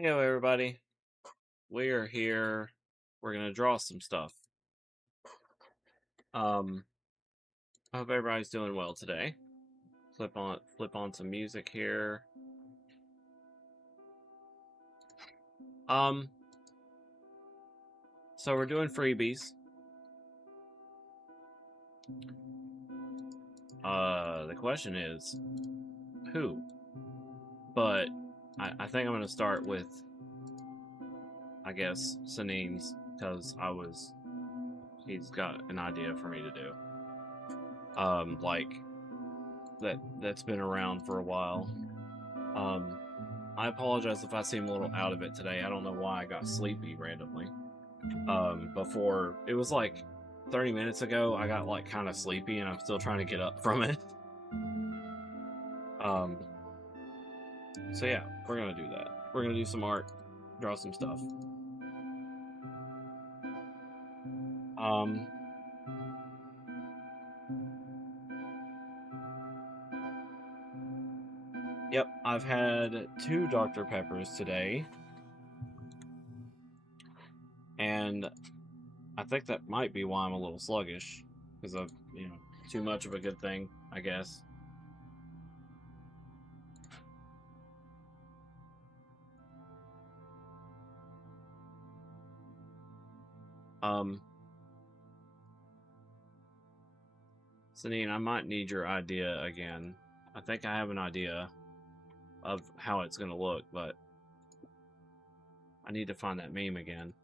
Hello, everybody. We are here. We're gonna draw some stuff. Um, I hope everybody's doing well today. Flip on some music here. Um, so we're doing freebies. The question is, who? But I think I'm gonna start with, I guess, Saneen's because he's got an idea for me to do. Like that's been around for a while. Um, I apologize if I seem a little out of it today. I don't know why I got sleepy randomly. Before it was like 30 minutes ago, I got like kind of sleepy and I'm still trying to get up from it. Um, so yeah, we're gonna do that. We're gonna do some art, draw some stuff. Um, yep, I've had 2 Dr. Peppers today, and I think that might be why I'm a little sluggish because of too much of a good thing, I guess. Um, Sanine, I might need your idea again. I think I have an idea of how it's going to look, but I need to find that meme again.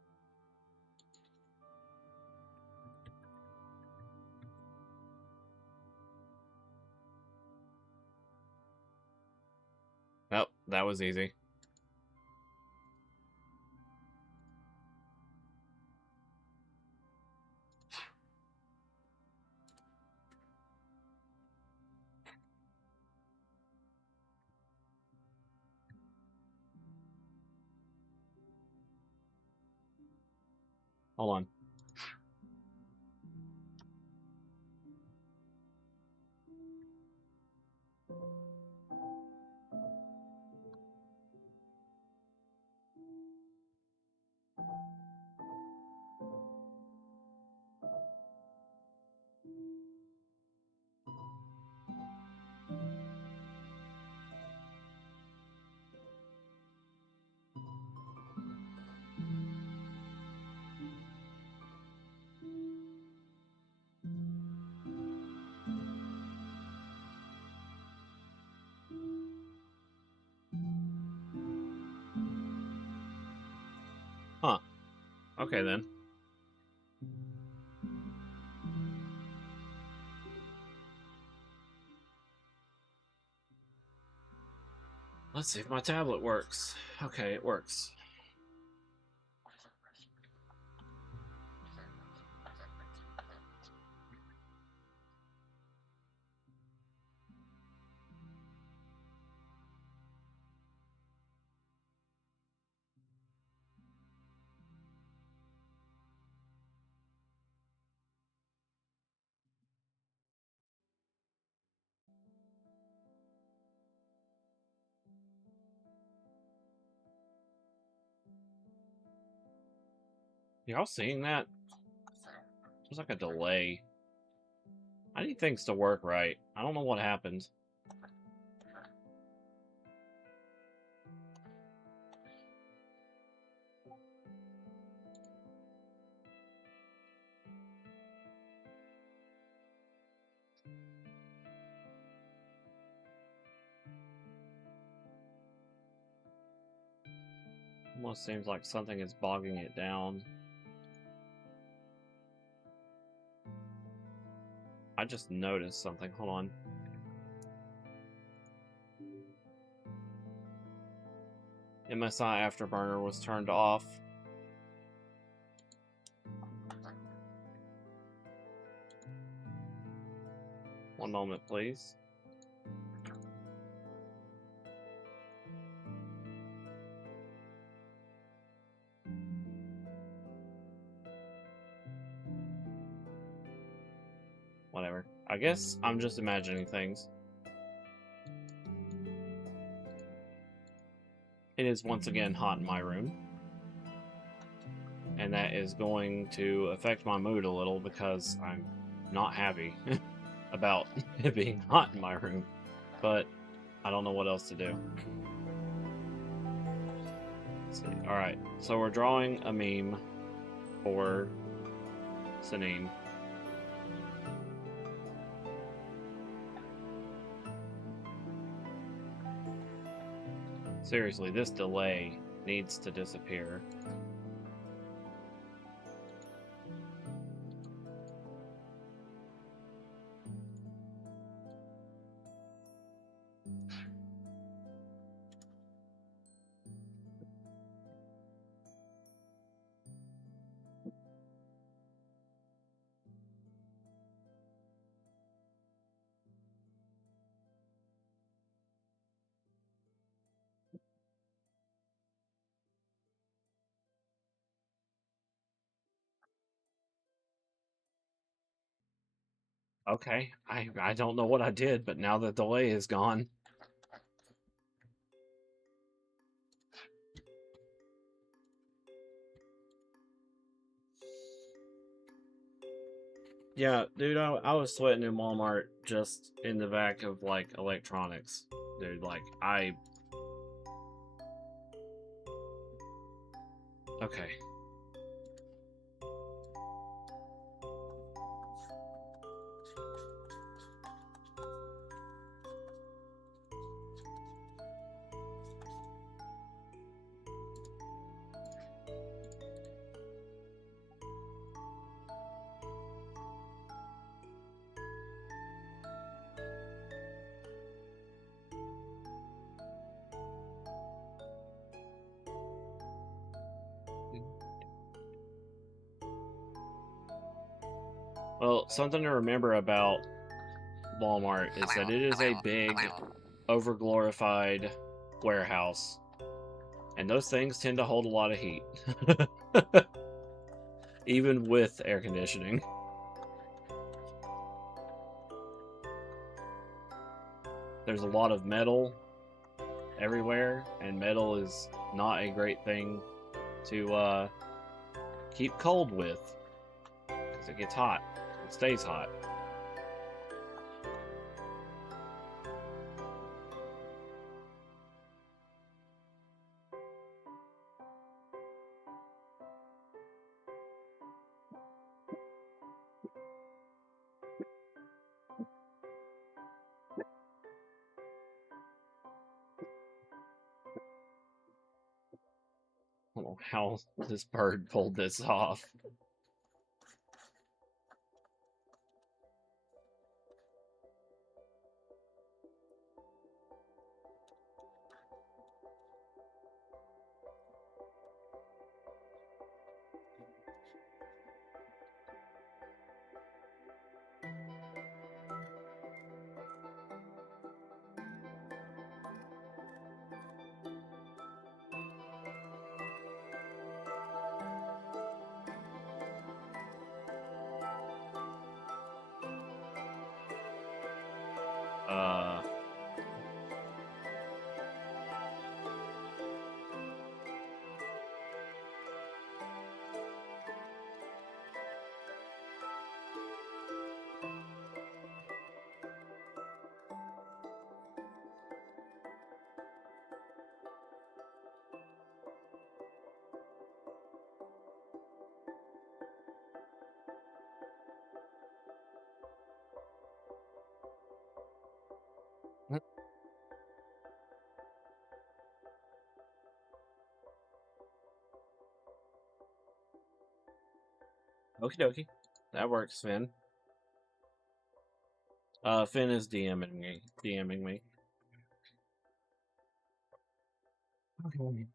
Oh, that was easy. Hold on. Huh. Okay then. Let's see if my tablet works. Okay, it works. Y'all seeing that? There's like a delay. I need things to work right. I don't know what happened. Almost seems like something is bogging it down. I just noticed something. Hold on. MSI Afterburner was turned off. One moment, please. Whatever. I guess I'm just imagining things. it is once again hot in my room. And that is going to affect my mood a little because I'm not happy about it being hot in my room. But I don't know what else to do. Let's see. Alright, so we're drawing a meme for Sanine. Seriously, this delay needs to disappear. Okay, I don't know what I did, but now the delay is gone. Yeah, dude, I was sweating in Walmart just in the back of, like, electronics. Dude, like, Okay. Well, something to remember about Walmart is that it is a big, overglorified warehouse, and those things tend to hold a lot of heat, even with air conditioning. There's a lot of metal everywhere, and metal is not a great thing to keep cold with, because it gets hot. It stays hot. I don't know how this bird pulled this off. Uh, okie dokie. That works, Finn. Finn is DMing me. Okay.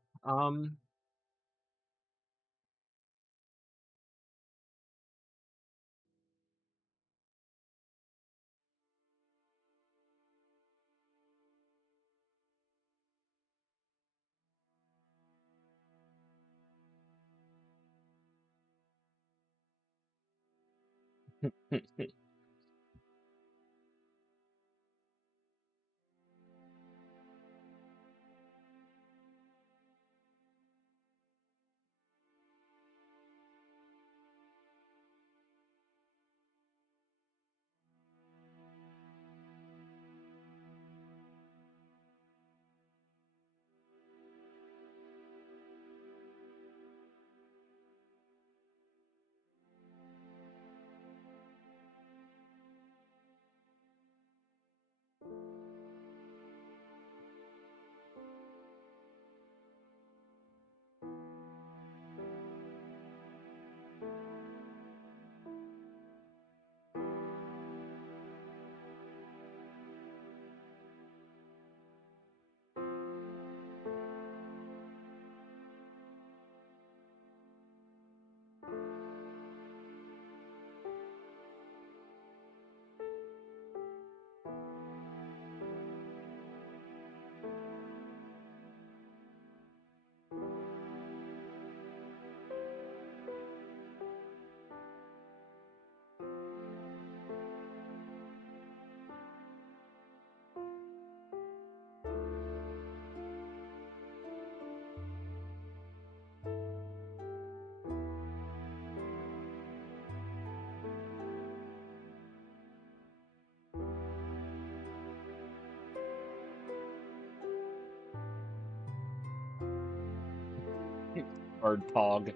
Bird pog.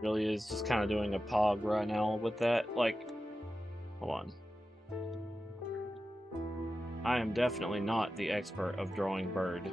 Really is just kind of doing a pog right now with that. Like, hold on. I am definitely not the expert of drawing bird.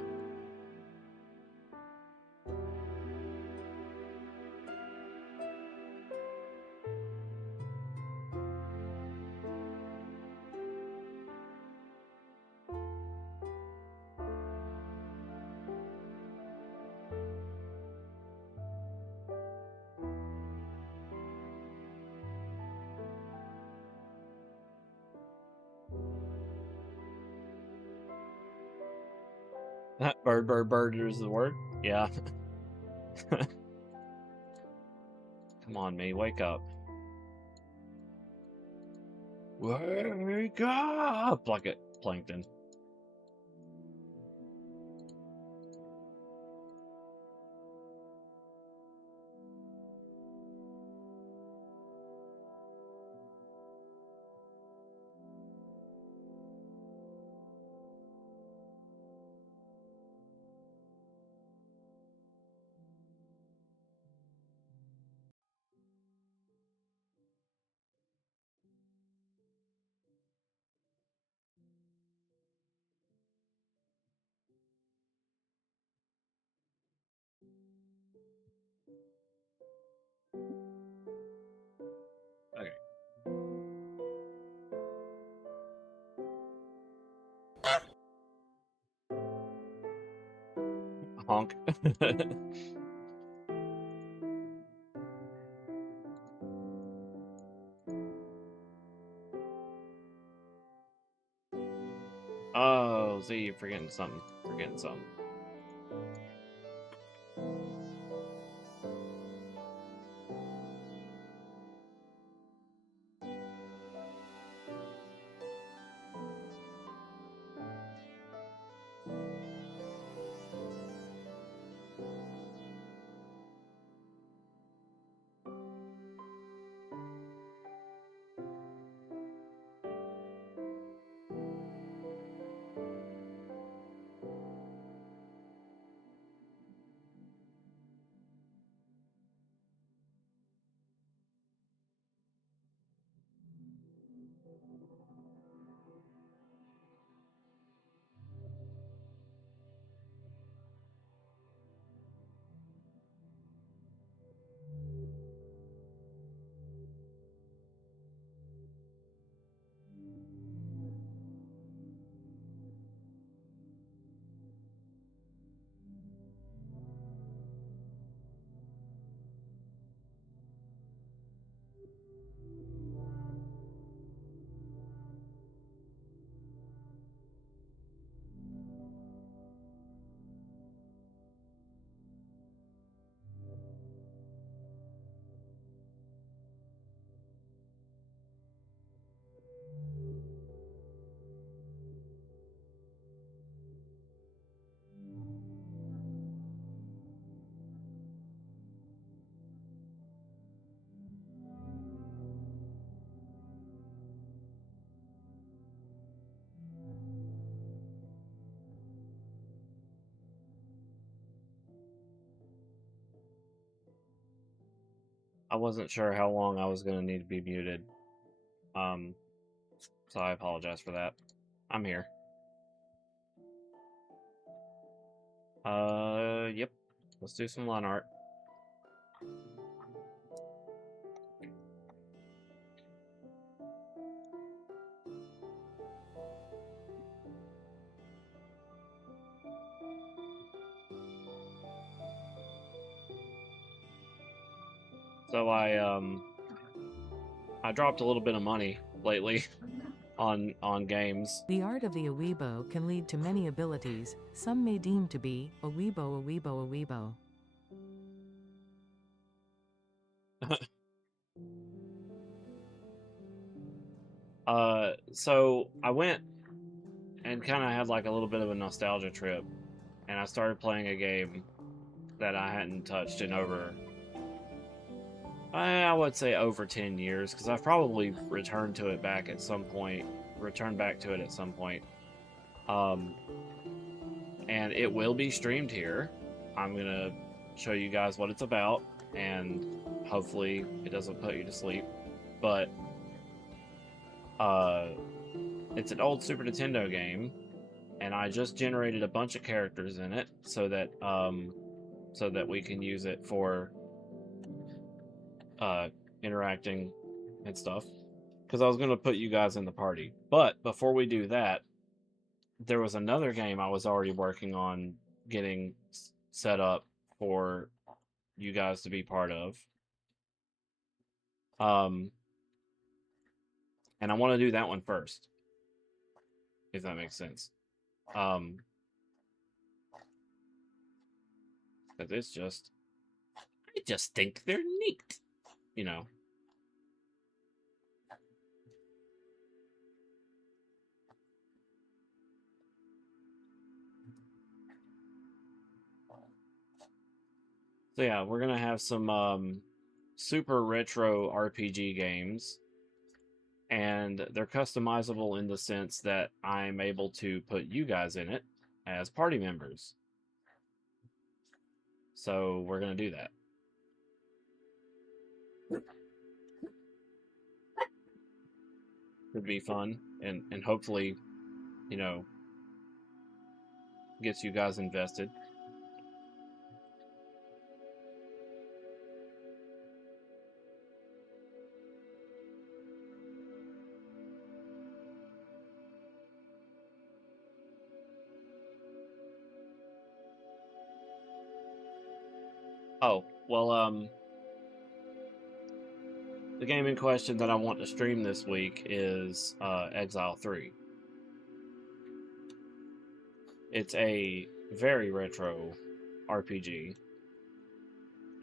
Bird is the word? Yeah. Come on, me, wake up. Wake up! Like it, Plankton. Okay. Honk. Oh, see, you're forgetting something. Forgetting something. I wasn't sure how long I was going to need to be muted. So I apologize for that. I'm here. Yep. Let's do some line art. So I dropped a little bit of money lately on games. The art of the Aweebo can lead to many abilities, some may deem to be Aweebo, Aweebo, Aweebo. So I went and kind of had like a little bit of a nostalgia trip, and I started playing a game that I hadn't touched in over, I would say over 10 years, because I've probably returned to it back at some point, returned back to it at some point. And it will be streamed here. I'm gonna show you guys what it's about, and hopefully it doesn't put you to sleep. But it's an old Super Nintendo game, and I just generated a bunch of characters in it so that we can use it for interacting and stuff. Because I was gonna put you guys in the party, but before we do that, there was another game I was already working on getting set up for you guys to be part of. And I want to do that one first, if that makes sense. Because I just think they're neat, you know. So yeah, we're gonna have some super retro RPG games, and they're customizable in the sense that I'm able to put you guys in it as party members. So we're gonna do that. It'd be fun, and hopefully, you know, gets you guys invested. Oh, well, the game in question that I want to stream this week is Exile 3. It's a very retro RPG.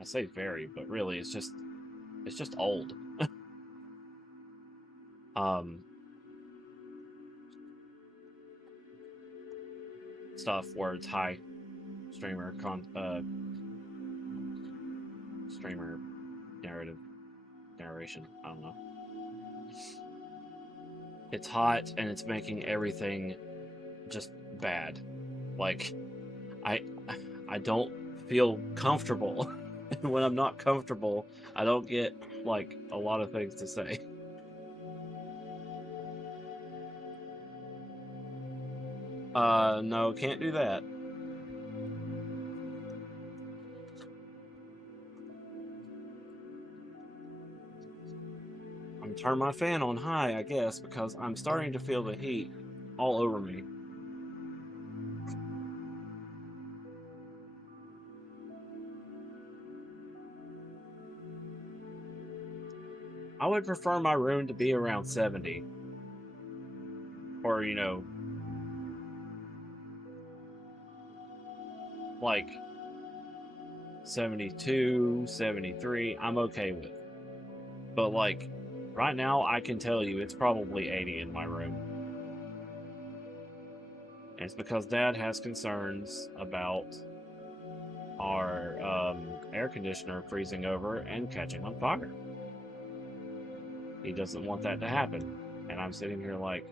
I say very, but really it's just old. Stuff where it's high streamer streamer narration. I don't know. It's hot and it's making everything just bad. Like I don't feel comfortable. And when I'm not comfortable, I don't get like a lot of things to say. No, can't do that. I'm turn my fan on high, I guess, because I'm starting to feel the heat all over me. I would prefer my room to be around 70. Or, you know, like 72, 73, I'm okay with. But, like, right now, I can tell you it's probably 80 in my room. And it's because Dad has concerns about our air conditioner freezing over and catching on fire. He doesn't want that to happen. And I'm sitting here like,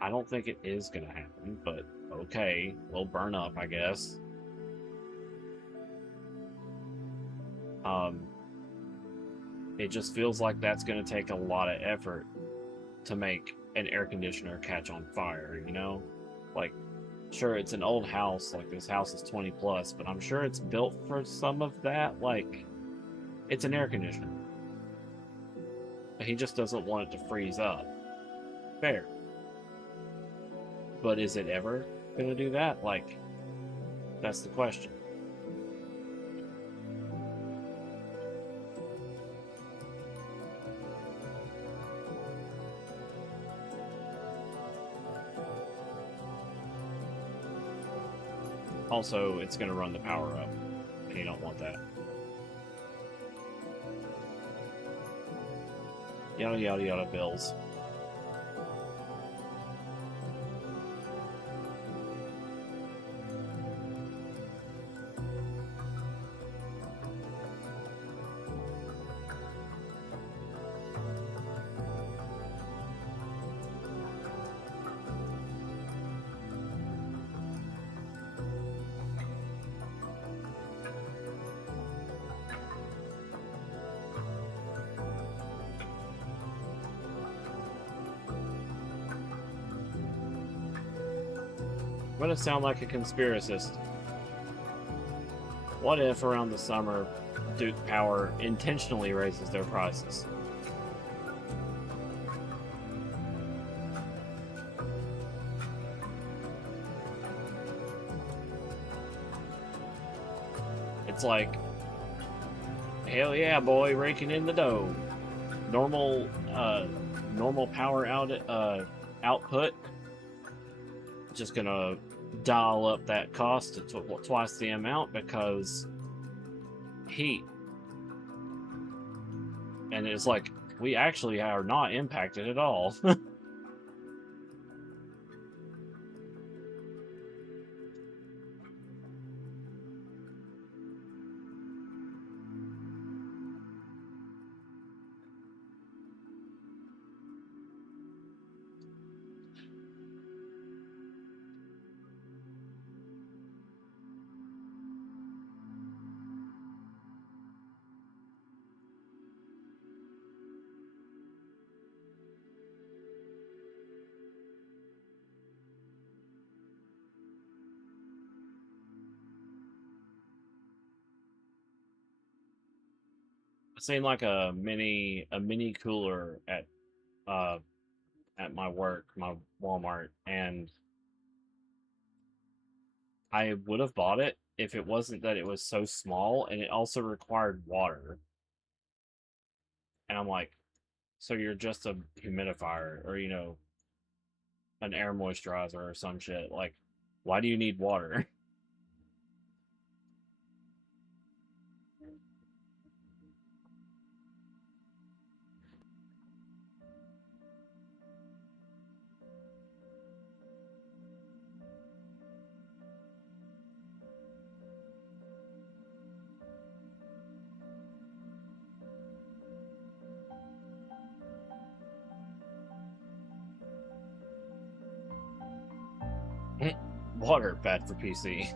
I don't think it is going to happen, but okay, we'll burn up, I guess. It just feels like that's going to take a lot of effort to make an air conditioner catch on fire, you know? Like, sure, it's an old house, like this house is 20 plus, but I'm sure it's built for some of that. Like, it's an air conditioner. He just doesn't want it to freeze up. Fair. But is it ever going to do that? Like, that's the question. Also, it's going to run the power up, and you don't want that. Yada yada yada bills. I'm gonna sound like a conspiracist. What if around the summer, Duke Power intentionally raises their prices? It's like, hell yeah, boy, raking in the dough. Normal power output. Just gonna dial up that cost to twice the amount because heat. And it's like, we actually are not impacted at all. I've seen like a mini cooler uh at my work, my Walmart, and I would have bought it if it wasn't that it was so small and it also required water. And I'm like, so you're just a humidifier or, an air moisturizer or some shit. Like, why do you need water? Water, bad for PC.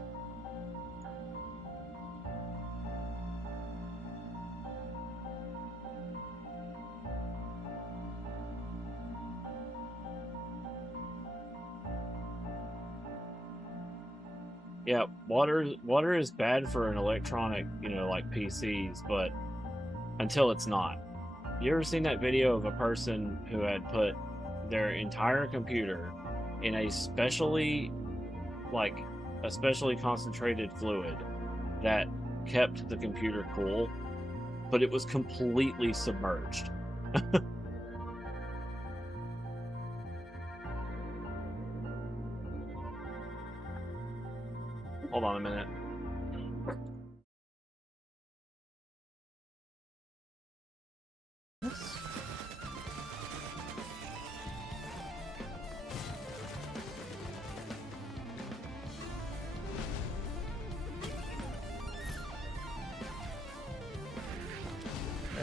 Yeah, water is bad for an electronic, like PCs, but until it's not. You ever seen that video of a person who had put their entire computer in a specially concentrated fluid that kept the computer cool, but it was completely submerged? Hold on a minute.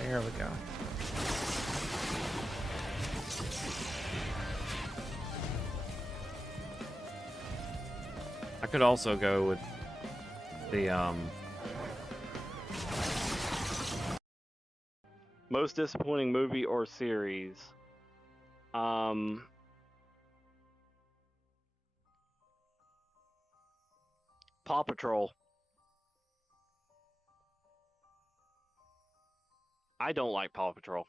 There we go. I could also go with the most disappointing movie or series. Paw Patrol. I don't like Paw Patrol.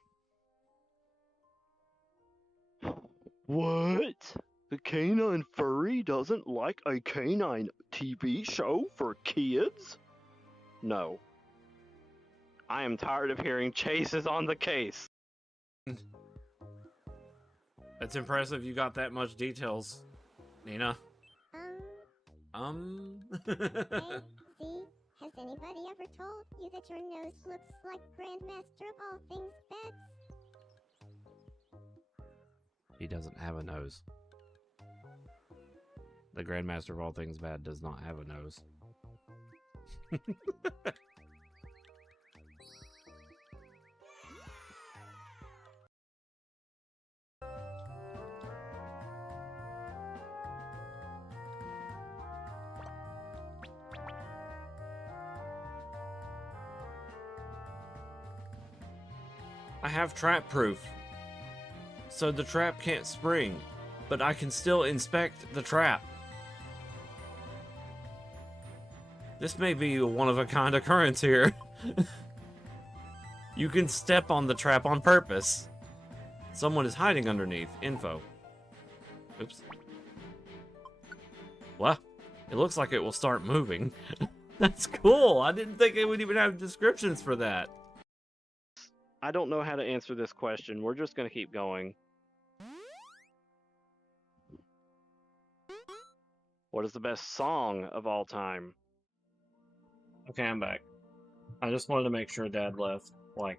What? The canine furry doesn't like a canine TV show for kids? No. I am tired of hearing Chase is on the case. That's impressive you got that much details, Nina. Hey, Z, has anybody ever told you that your nose looks like Grandmaster of all things beds? He doesn't have a nose. The Grandmaster of all things bad does not have a nose. I have trap proof, so the trap can't spring, but I can still inspect the trap. This may be a one-of-a-kind occurrence here. You can step on the trap on purpose. Someone is hiding underneath. Info. Oops. Well, it looks like it will start moving. That's cool. I didn't think it would even have descriptions for that. I don't know how to answer this question. We're just going to keep going. What is the best song of all time? Okay, I'm back. I just wanted to make sure Dad left. Like,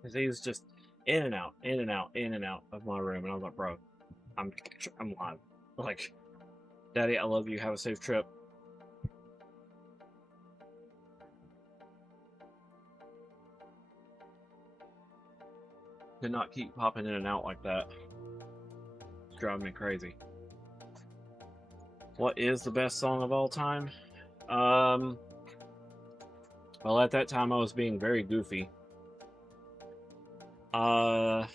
because he was just in and out, in and out, in and out of my room. And I was like, bro, I'm live. Like, Daddy, I love you. Have a safe trip. Did not keep popping in and out like that. It's driving me crazy. What is the best song of all time? Well, at that time I was being very goofy. Fire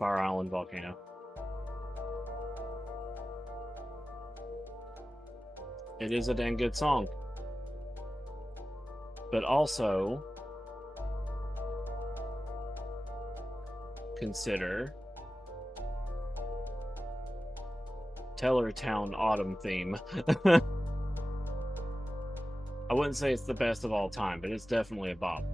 Island Volcano. It is a dang good song. But also, consider Tellertown Autumn Theme. I wouldn't say it's the best of all time, but it's definitely a bop.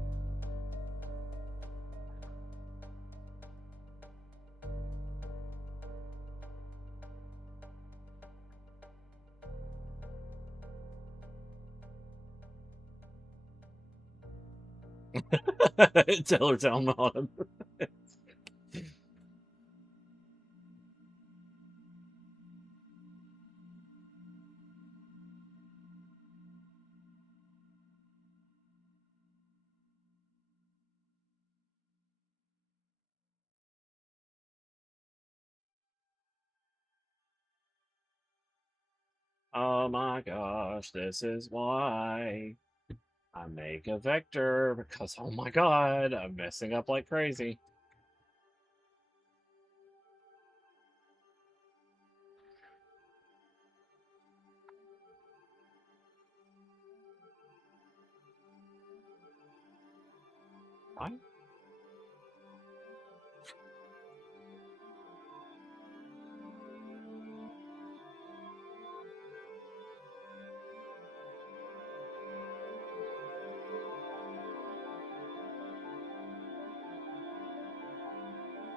Tellertown Autumn. Oh my gosh, this is why I make a vector, because oh my god, I'm messing up like crazy. What?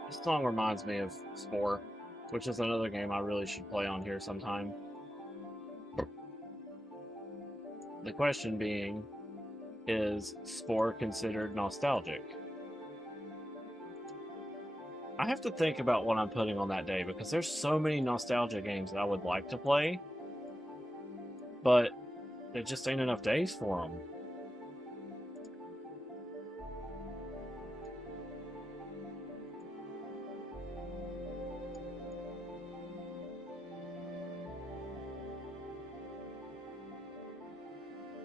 This song reminds me of Spore, which is another game I really should play on here sometime. The question being, is Spore considered nostalgic? I have to think about what I'm putting on that day because there's so many nostalgia games that I would like to play, but there just ain't enough days for them.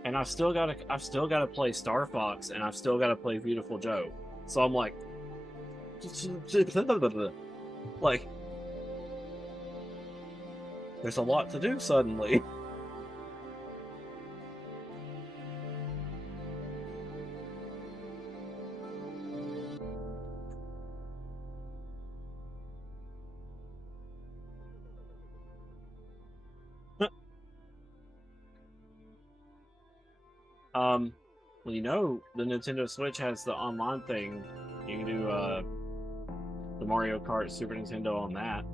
And I've still got to play Star Fox, and I've still got to play Beautiful Joe. So I'm like, like, there's a lot to do suddenly. Well, you know, the Nintendo Switch has the online thing. You can do the Mario Kart Super Nintendo on that.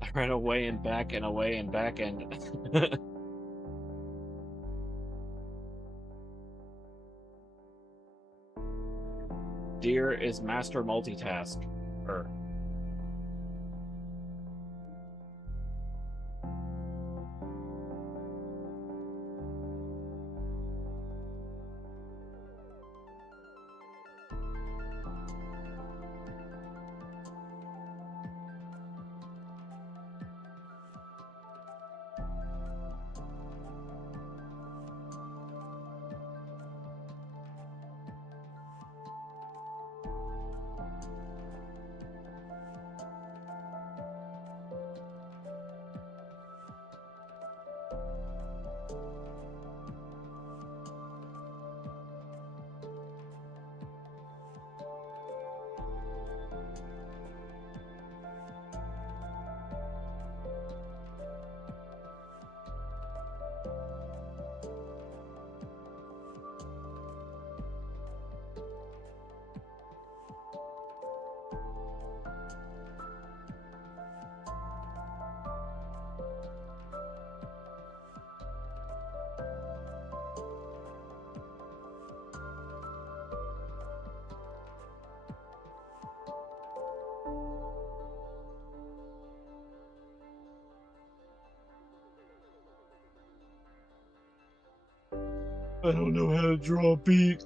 I ran away and back and away and back and Deer is master multitask. I don't know how to draw a beak.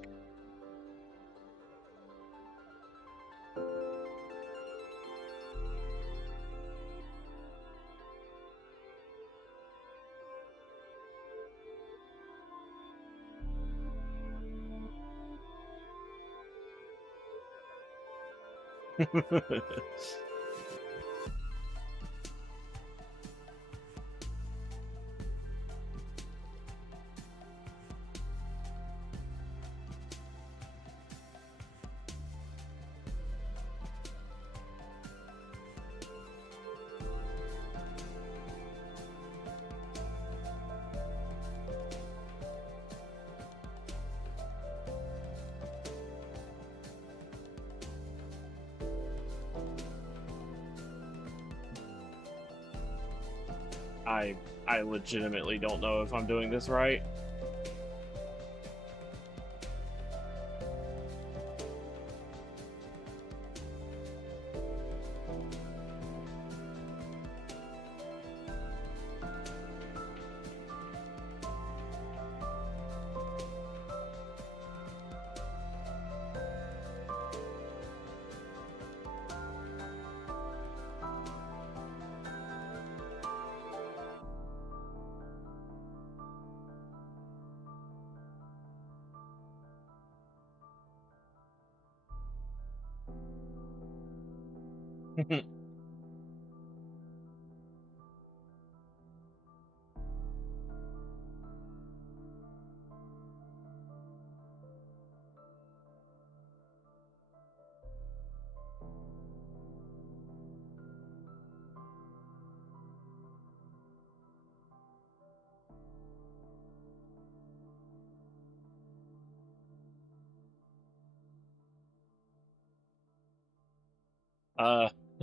I legitimately don't know if I'm doing this right.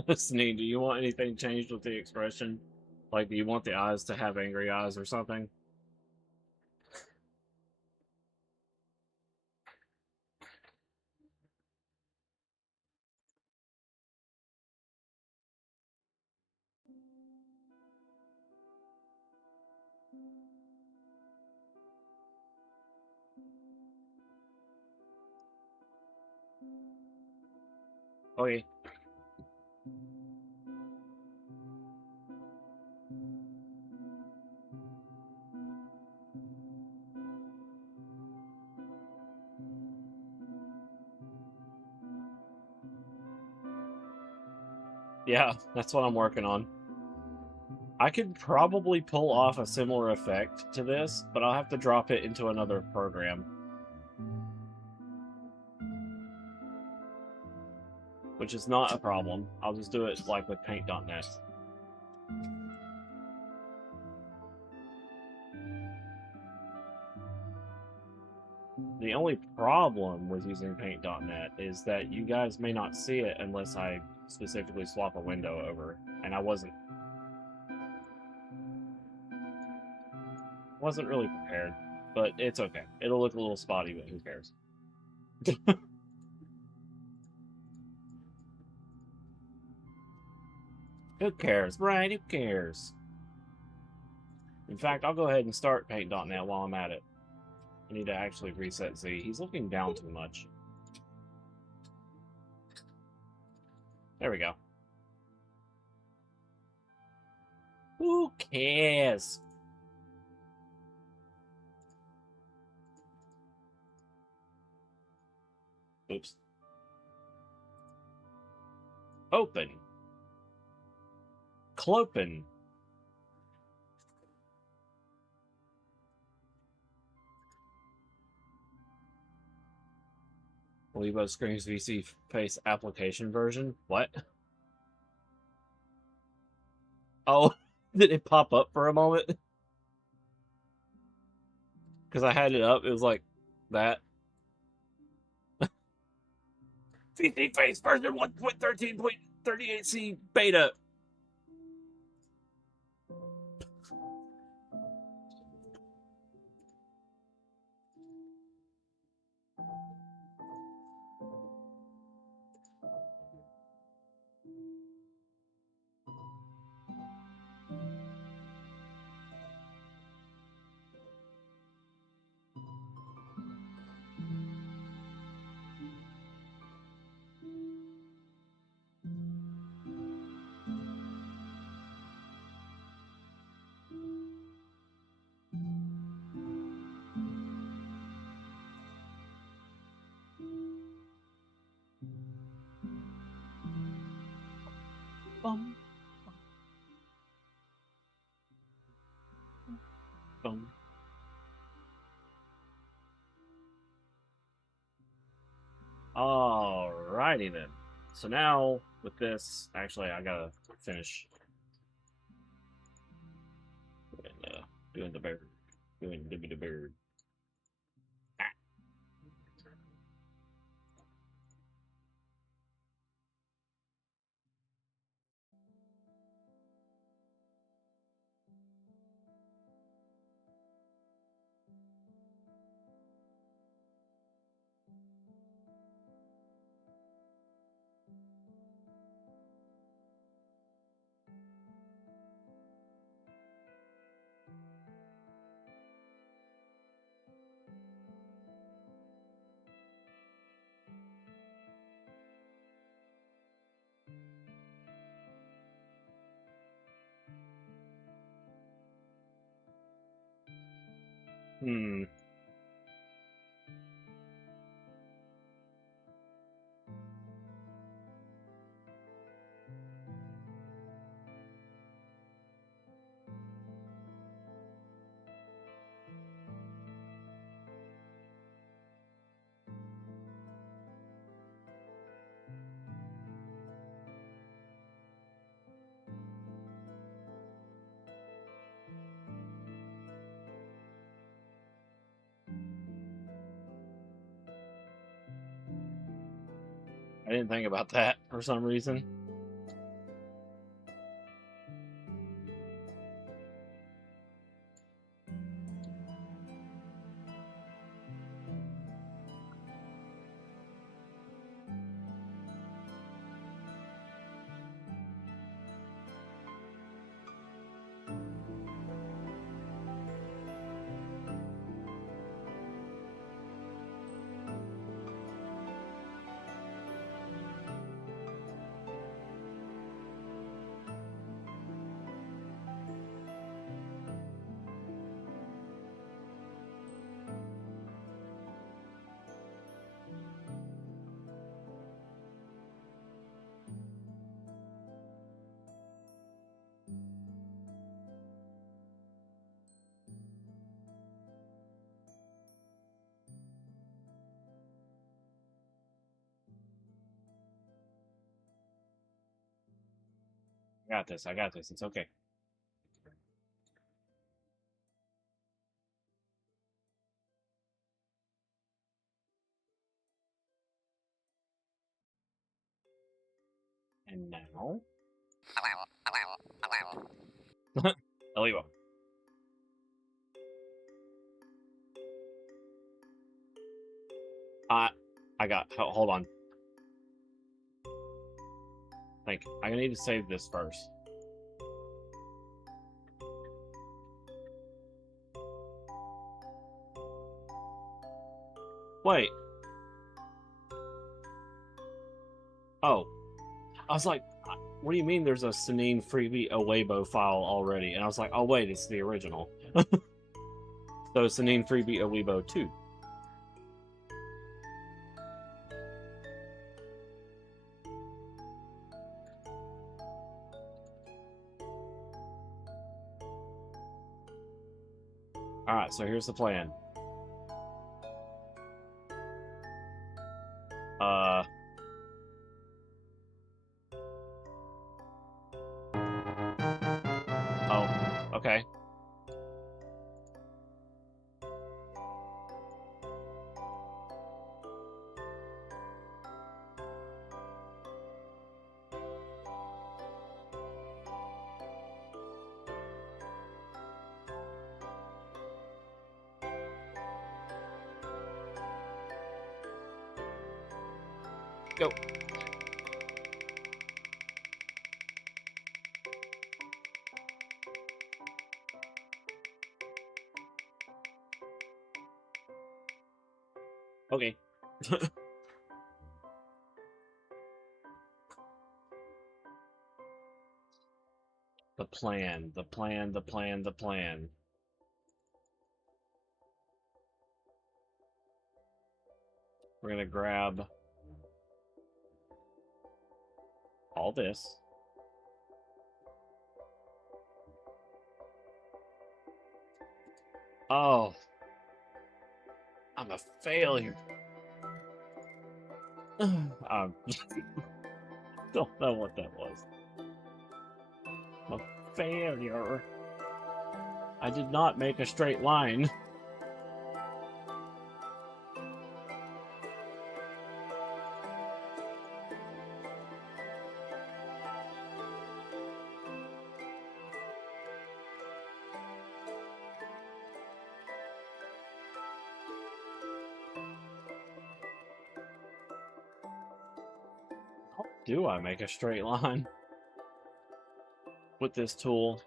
Listening, do you want anything changed with the expression? Like, do you want the eyes to have angry eyes or something? Okay. Yeah, that's what I'm working on. I could probably pull off a similar effect to this, but I'll have to drop it into another program. Which is not a problem. I'll just do it like with paint.net. The only problem with using paint.net is that you guys may not see it unless I specifically swap a window over, and I wasn't really prepared, but it's okay. It'll look a little spotty, but who cares? Who cares, right? Who cares? In fact, I'll go ahead and start paint.net while I'm at it. I need to actually reset Z. He's looking down too much. There we go. Who cares? Oops. Open. Clopen. Weibo Screams VC Face application version? What? Oh, did it pop up for a moment? Because I had it up, it was like that. VC Face version 1.13.38C beta. Boom. Alrighty then. So now with this, actually, I gotta finish doing the bird, doing the bird. Hmm. I didn't think about that for some reason. I got this. I got this. It's okay. And now, Eliwa. I got. Hold on. I'm gonna need to save this first. Wait. Oh, I was like, what do you mean? There's a Sanine Freebie Awebo file already? And I was like, oh wait, it's the original. So Sanine Freebie Awebo 2. Alright, so here's the plan. Oh, okay. Go. Okay. The plan, the plan, the plan, the plan. We're gonna grab all this. Oh, I'm a failure. Don't know what that was. I'm a failure. I did not make a straight line. How do I make a straight line with this tool?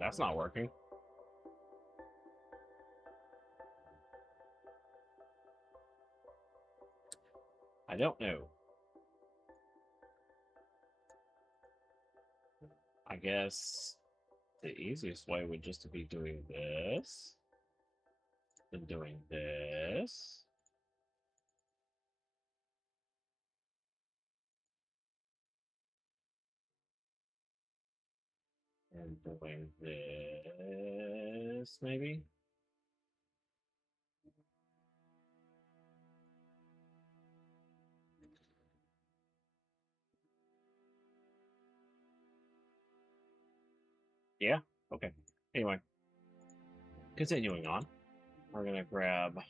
That's not working. I don't know. I guess the easiest way would just to be doing this, then doing this. And doing this, maybe? Yeah? Okay. Anyway, continuing on. We're going to grab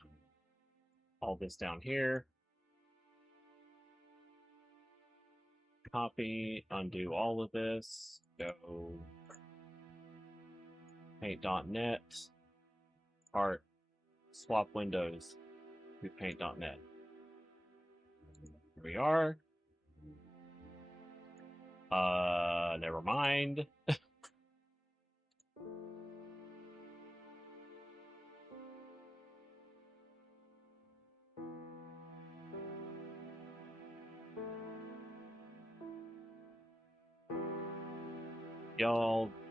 all this down here. Copy, undo all of this. Go paint.net. Part, swap windows to paint.net. Here we are. Never mind.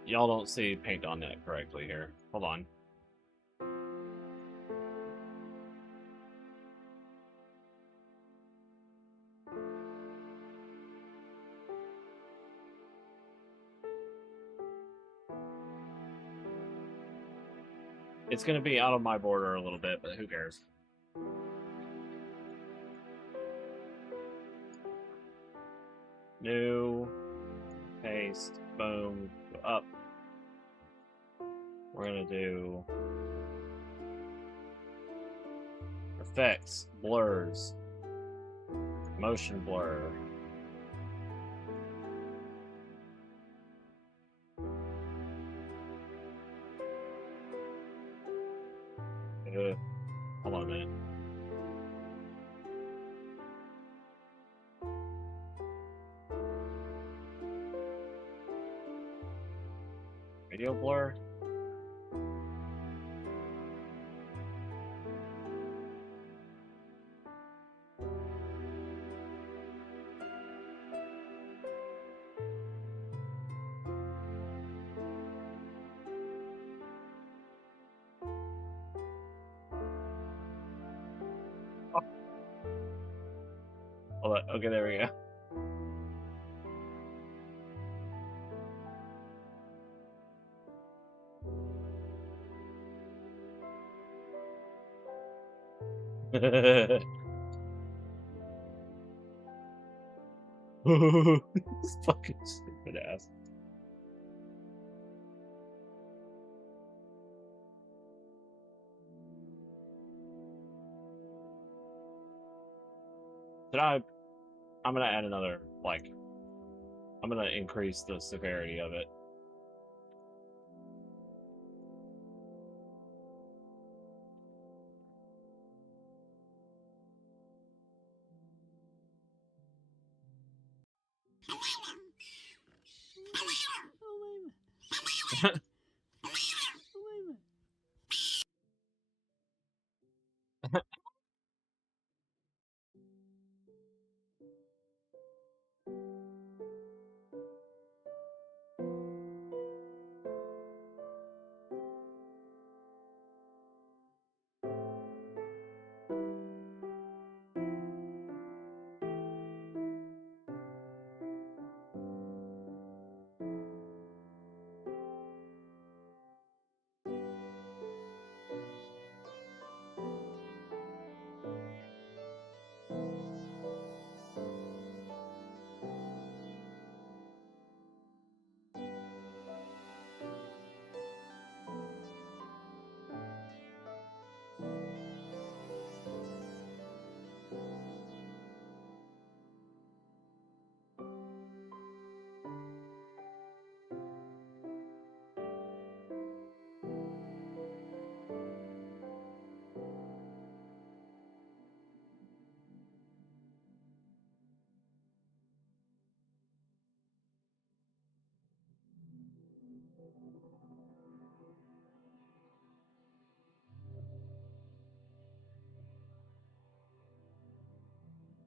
Y'all don't see paint.net correctly here. Hold on. It's going to be out of my border a little bit, but who cares? New, paste, boom, go up. We're going to do effects, blurs, motion blur. Hold on a minute. Video blur. Oh. Hold on. Okay, there we go. This fucking stupid ass. I'm gonna add another, like, I'm gonna increase the severity of it.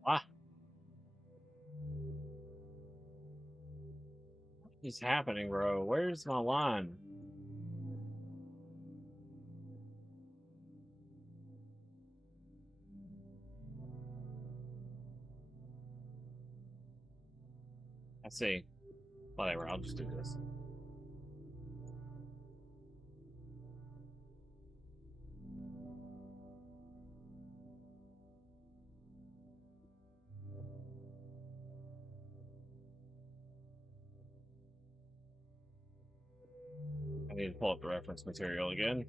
Ah, what is happening, bro? Where's my line? I see. Whatever, I'll just do this. I need to pull up the reference material again.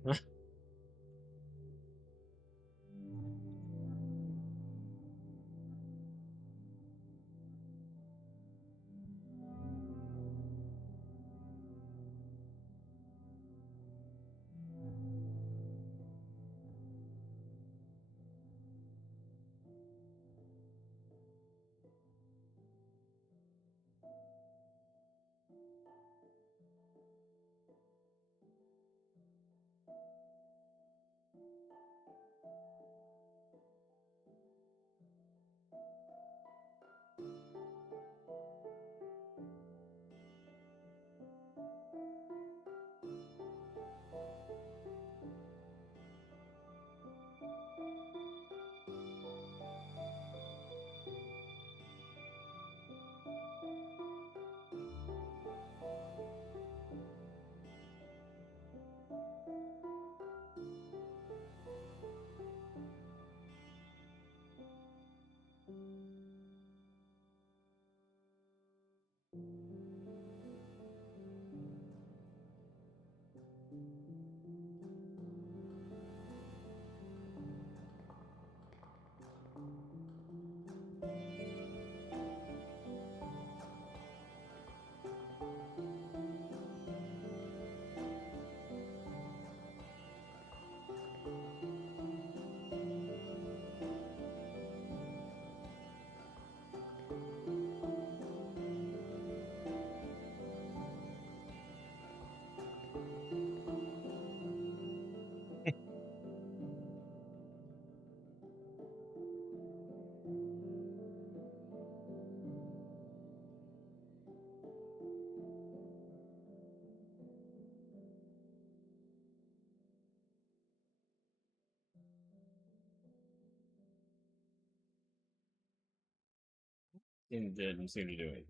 It didn't seem to do it.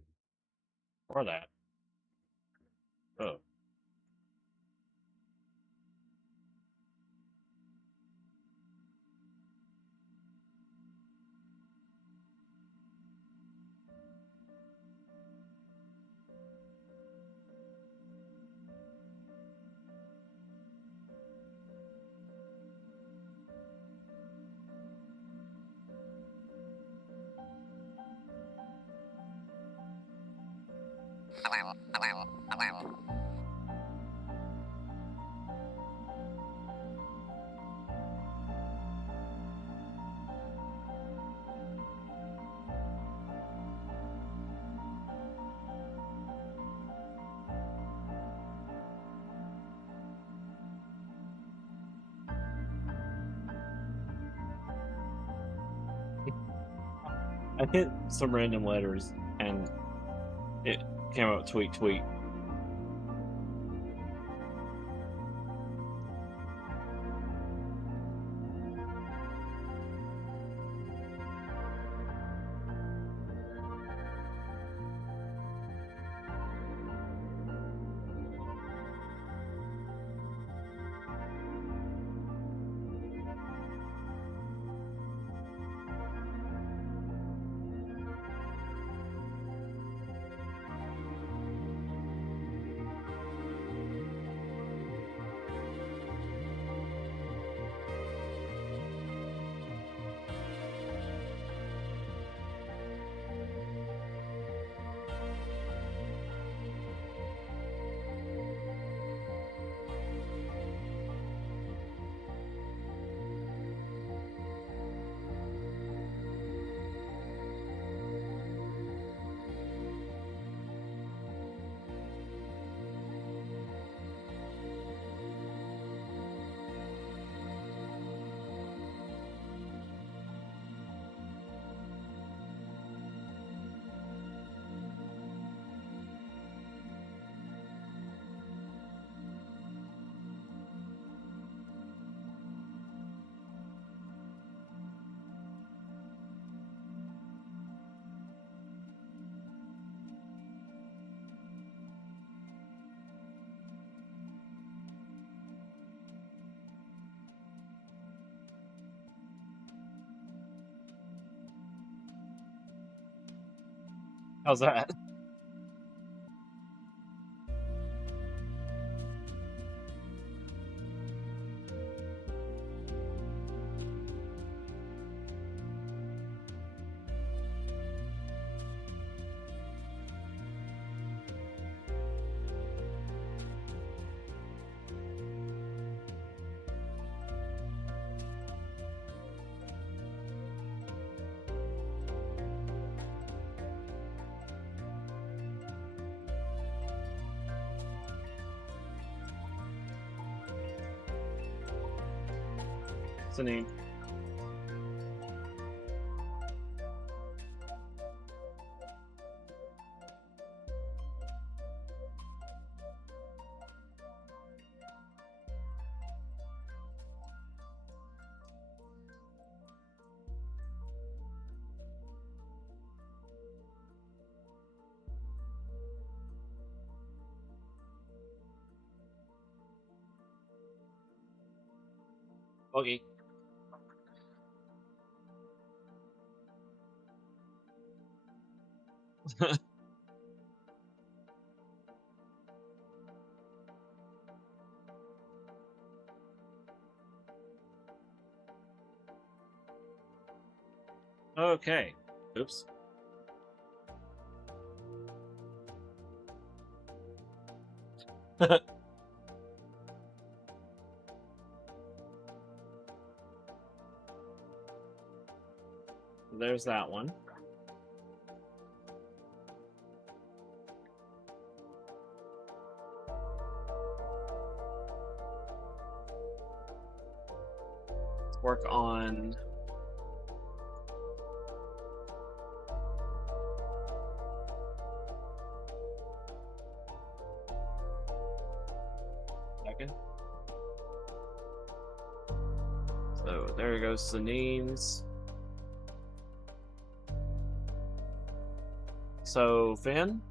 Or that. Oh. I hit some random letters and it came out tweet tweet. How's that? Sanine. Okay. Okay. Oops. There's that one. Let's work on second. So there goes Sanine's. So Finn?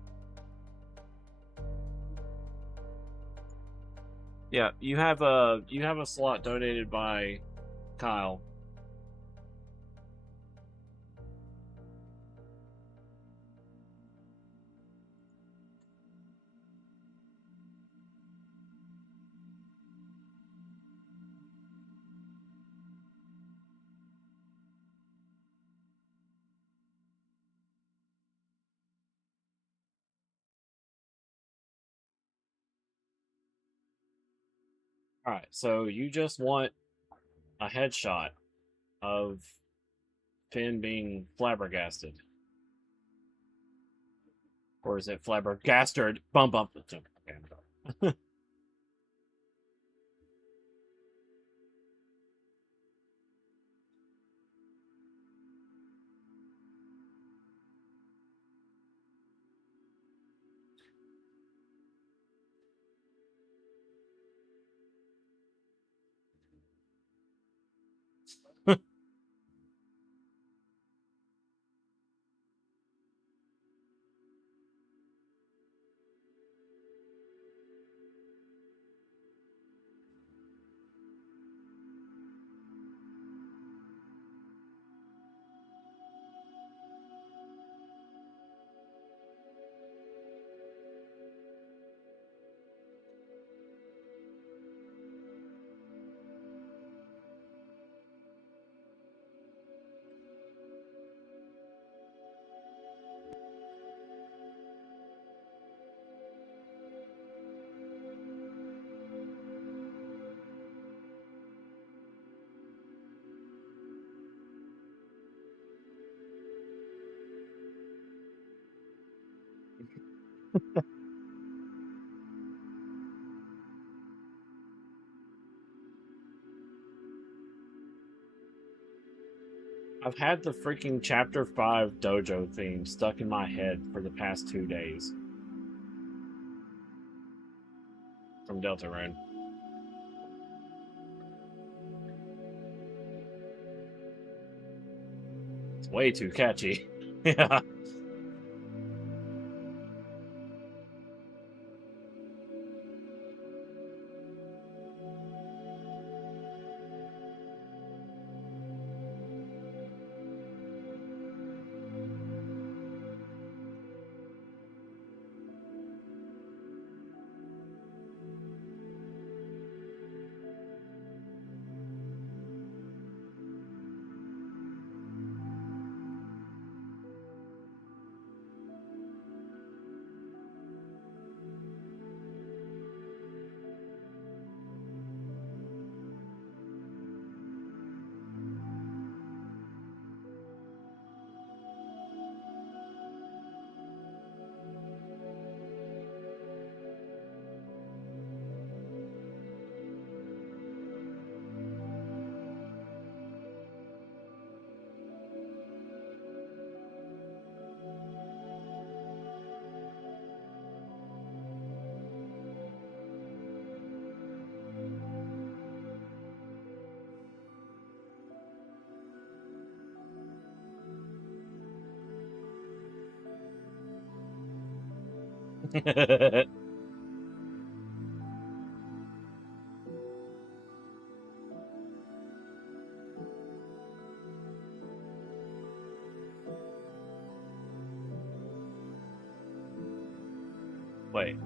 Yeah, you have a slot donated by Kyle. Alright, so you just want a headshot of Finn being flabbergasted. Or is it flabbergasted? Bump up. Okay. I've had the freaking Chapter 5 dojo theme stuck in my head for the past 2 days. From Deltarune. It's way too catchy. Yeah. Wait.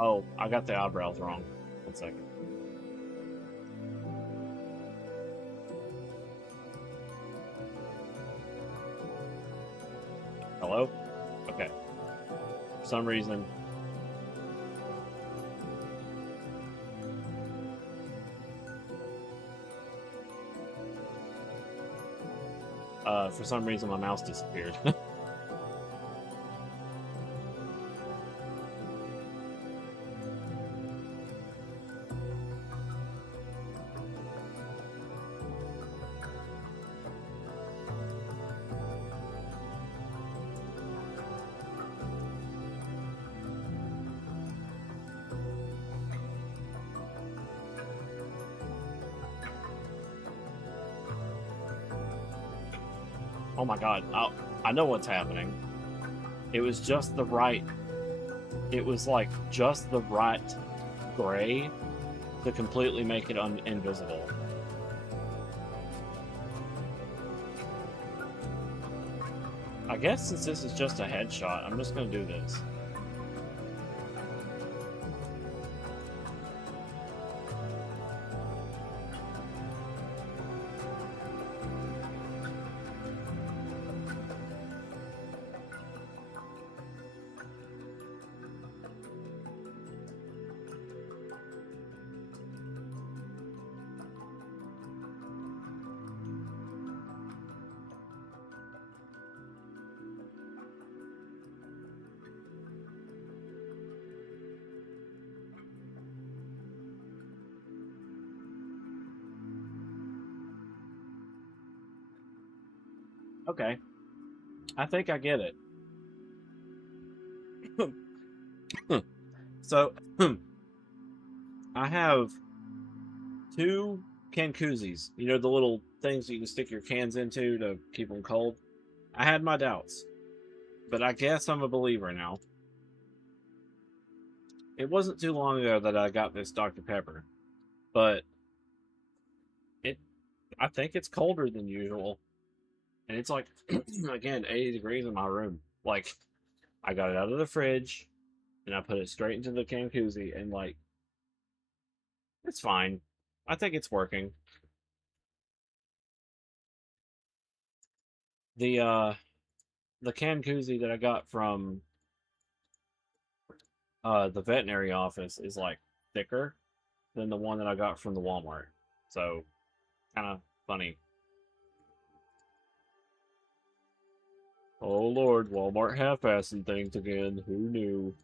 Oh, I got the eyebrows wrong. 1 second. Hello? Okay. For some reason. For some reason my mouse disappeared. Oh my god, I know what's happening. It was just the right... It was like just the right gray to completely make it invisible. I guess since this is just a headshot, I'm just gonna do this. Okay. I think I get it. So, I have 2 can koozies. You know, the little things you can stick your cans into to keep them cold? I had my doubts. But I guess I'm a believer now. It wasn't too long ago that I got this Dr. Pepper. But I think it's colder than usual. And it's like, again, 80 degrees in my room. Like, I got it out of the fridge, and I put it straight into the can koozie, and like, it's fine. I think it's working. The can koozie that I got from the veterinary office is like thicker than the one that I got from the Walmart. So, kind of funny. Oh Lord, Walmart half-assing things again. Who knew?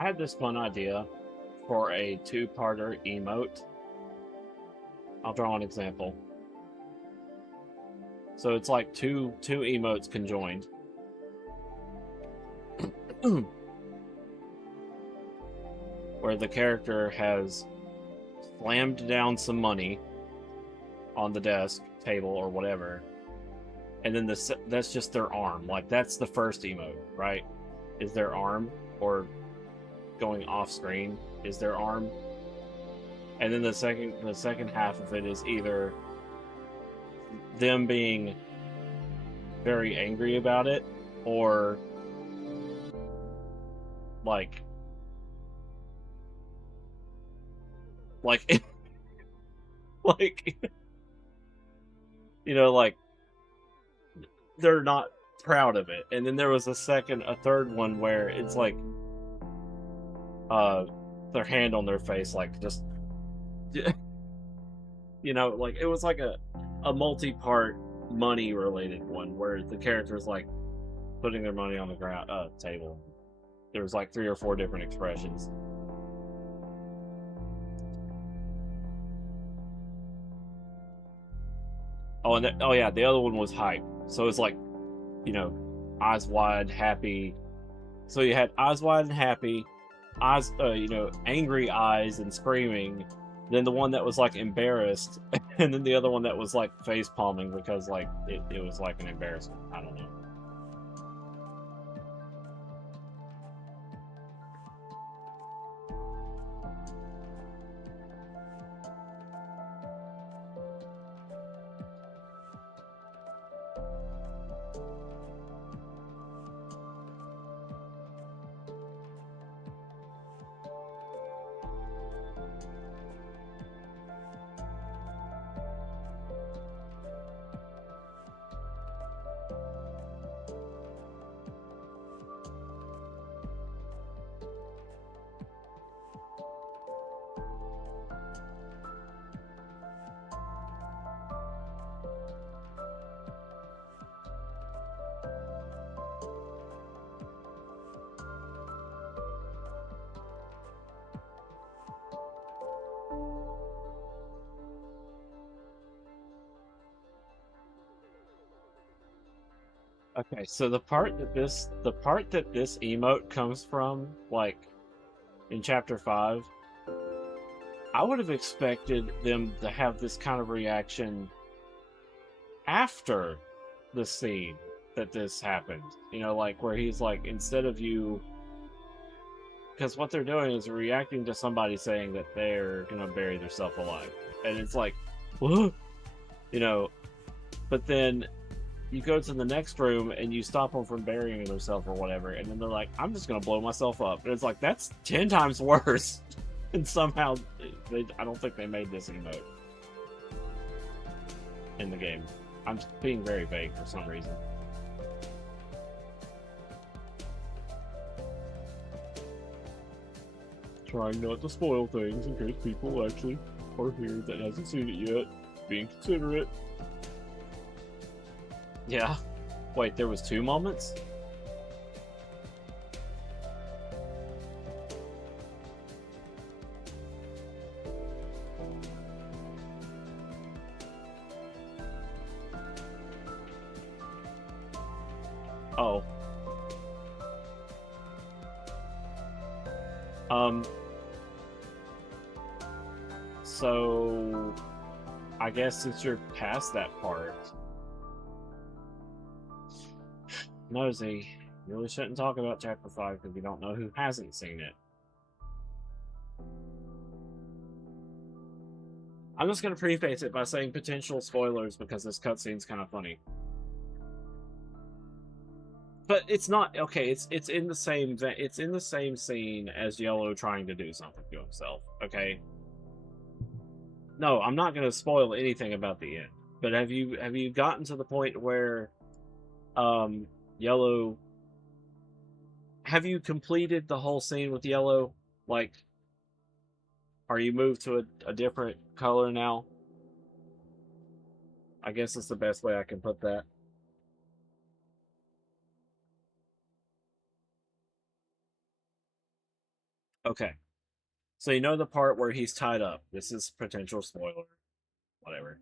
I had this fun idea for a 2-parter emote. I'll draw an example. So it's like two emotes conjoined. Where the character has slammed down some money on the desk, table, or whatever. And then that's just their arm. Like, that's the first emote, right? Is their arm, or going off screen is their arm. And then the second half of it is either them being very angry about it, or like like you know, like they're not proud of it. And then there was a third one where it's like their hand on their face, like just you know, like it was like a multi-part money related one where the characters like putting their money on the ground table. There was like 3 or 4 different expressions. Oh, and oh yeah, the other one was hype. So it's like, you know, eyes wide, happy. So you had eyes wide and happy, eyes, you know, angry eyes and screaming. Then the one that was like embarrassed, and then the other one that was like face palming because like it was like an embarrassment. I don't know. Okay, so the part that this emote comes from, like in chapter 5, I would have expected them to have this kind of reaction after the scene that this happened. You know, like where he's like, instead of you, because what they're doing is reacting to somebody saying that they're gonna bury themselves alive, and it's like, what? You know, but then you go to the next room and you stop them from burying themselves or whatever, and then they're like, I'm just gonna blow myself up. And it's like, that's 10 times worse. And somehow, I don't think they made this emote in the game. I'm being very vague for some reason. Trying not to spoil things in case people actually are here that hasn't seen it yet. Being considerate. Yeah. Wait, there was 2 moments? Oh. So I guess since you're past that part, Nosy, you really shouldn't talk about chapter 5 because you don't know who hasn't seen it. I'm just going to preface it by saying potential spoilers because this cutscene's kind of funny. But it's not okay. It's in the same scene as Yellow trying to do something to himself. Okay. No, I'm not going to spoil anything about the end. But have you gotten to the point where, Yellow? Have you completed the whole scene with Yellow? Like, are you moved to a different color now? I guess it's the best way I can put that. Okay. So you know the part where he's tied up. This is potential spoiler. Whatever.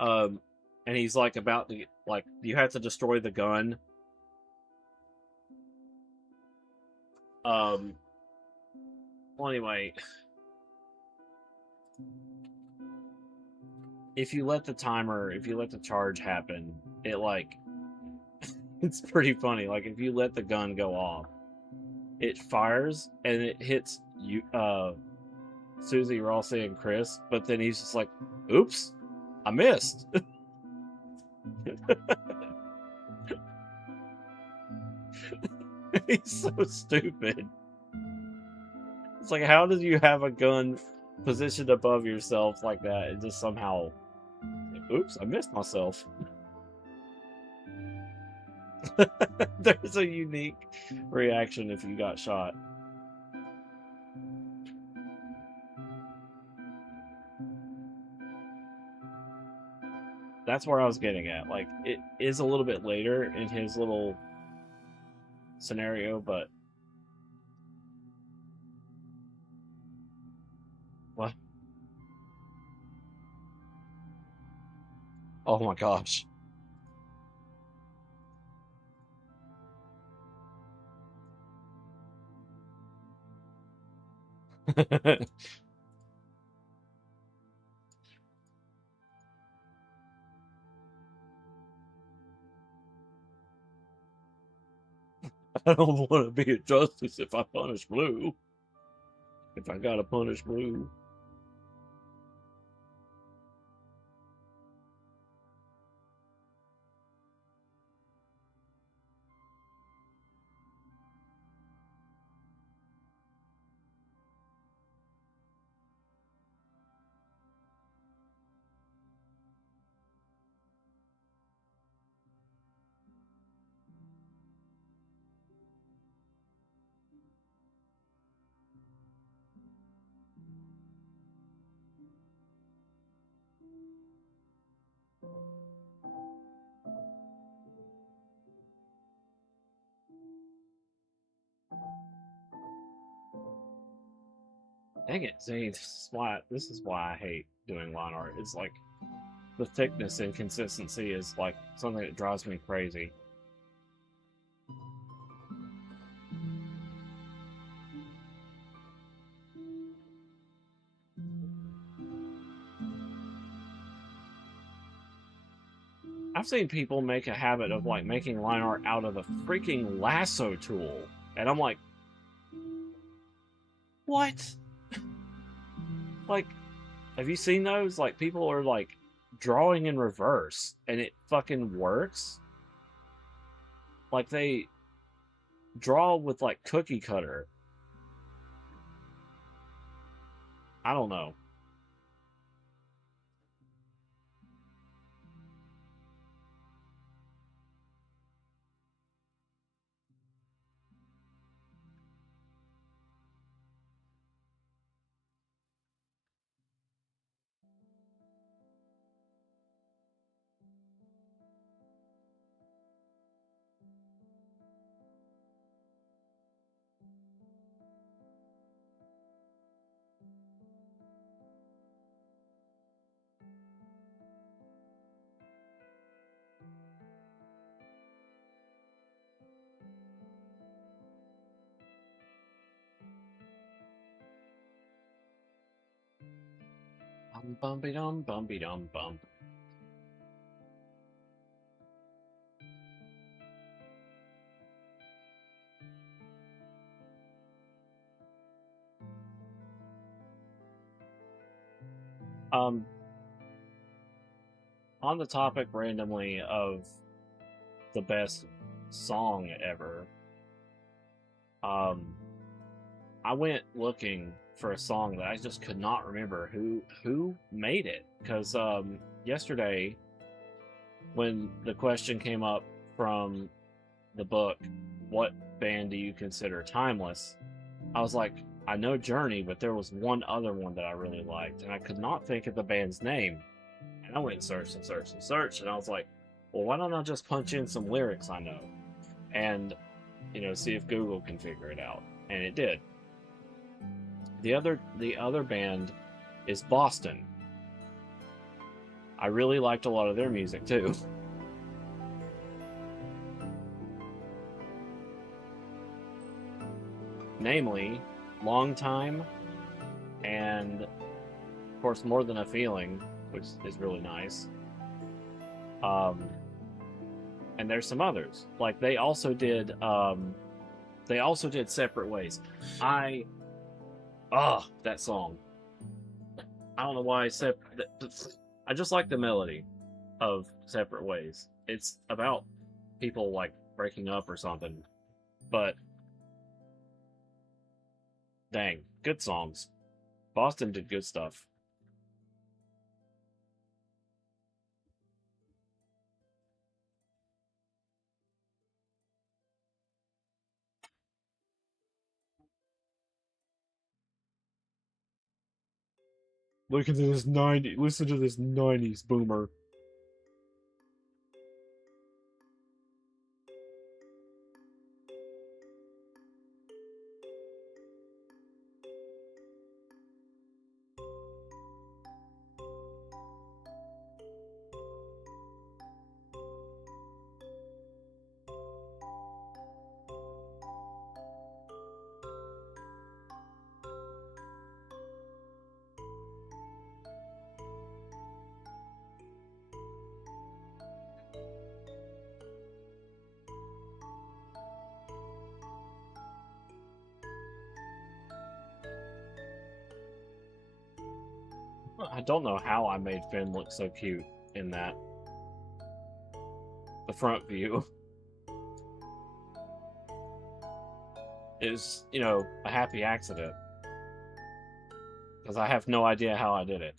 And he's like about to, like, you have to destroy the gun. Well, anyway, if you let the charge happen, it like, it's pretty funny. Like if you let the gun go off, it fires and it hits you, Susie, Rossi, and Chris, but then he's just like, oops, I missed. He's so stupid. It's like, how did you have a gun positioned above yourself like that and just somehow, oops, I missed myself. There's a unique reaction if you got shot. That's where I was getting at. Like, it is a little bit later in his little scenario, but what? Oh my gosh. I don't want to be a justice if I punish blue. If I gotta punish blue. Dang it, see, this is why I hate doing line art. It's like the thickness and consistency is like something that drives me crazy. I've seen people make a habit of like making line art out of a freaking lasso tool, and I'm like, what? Like, have you seen those? Like, people are like drawing in reverse, and it fucking works. Like, they draw with like cookie cutter. I don't know. Bumpy dum bumpy dum bum. Um, on the topic randomly of the best song ever, I went looking for a song that I just could not remember who made it, because yesterday when the question came up from the book, what band do you consider timeless? I was like, I know Journey, but there was one other one that I really liked, and I could not think of the band's name. And I went and searched and searched and searched, and I was like, well, why don't I just punch in some lyrics I know, and see if Google can figure it out, and it did. The other band is Boston. I really liked a lot of their music too. Namely, Long Time, and of course More Than a Feeling, which is really nice. And there's some others. Like they also did Separate Ways. That song. I don't know why I said I just like the melody of Separate Ways. It's about people like breaking up or something. But dang, good songs. Boston did good stuff. Look at this 90. Listen to this 90s boomer. I don't know how I made Finn look so cute in that. The front view is, you know, a happy accident. Because I have no idea how I did it.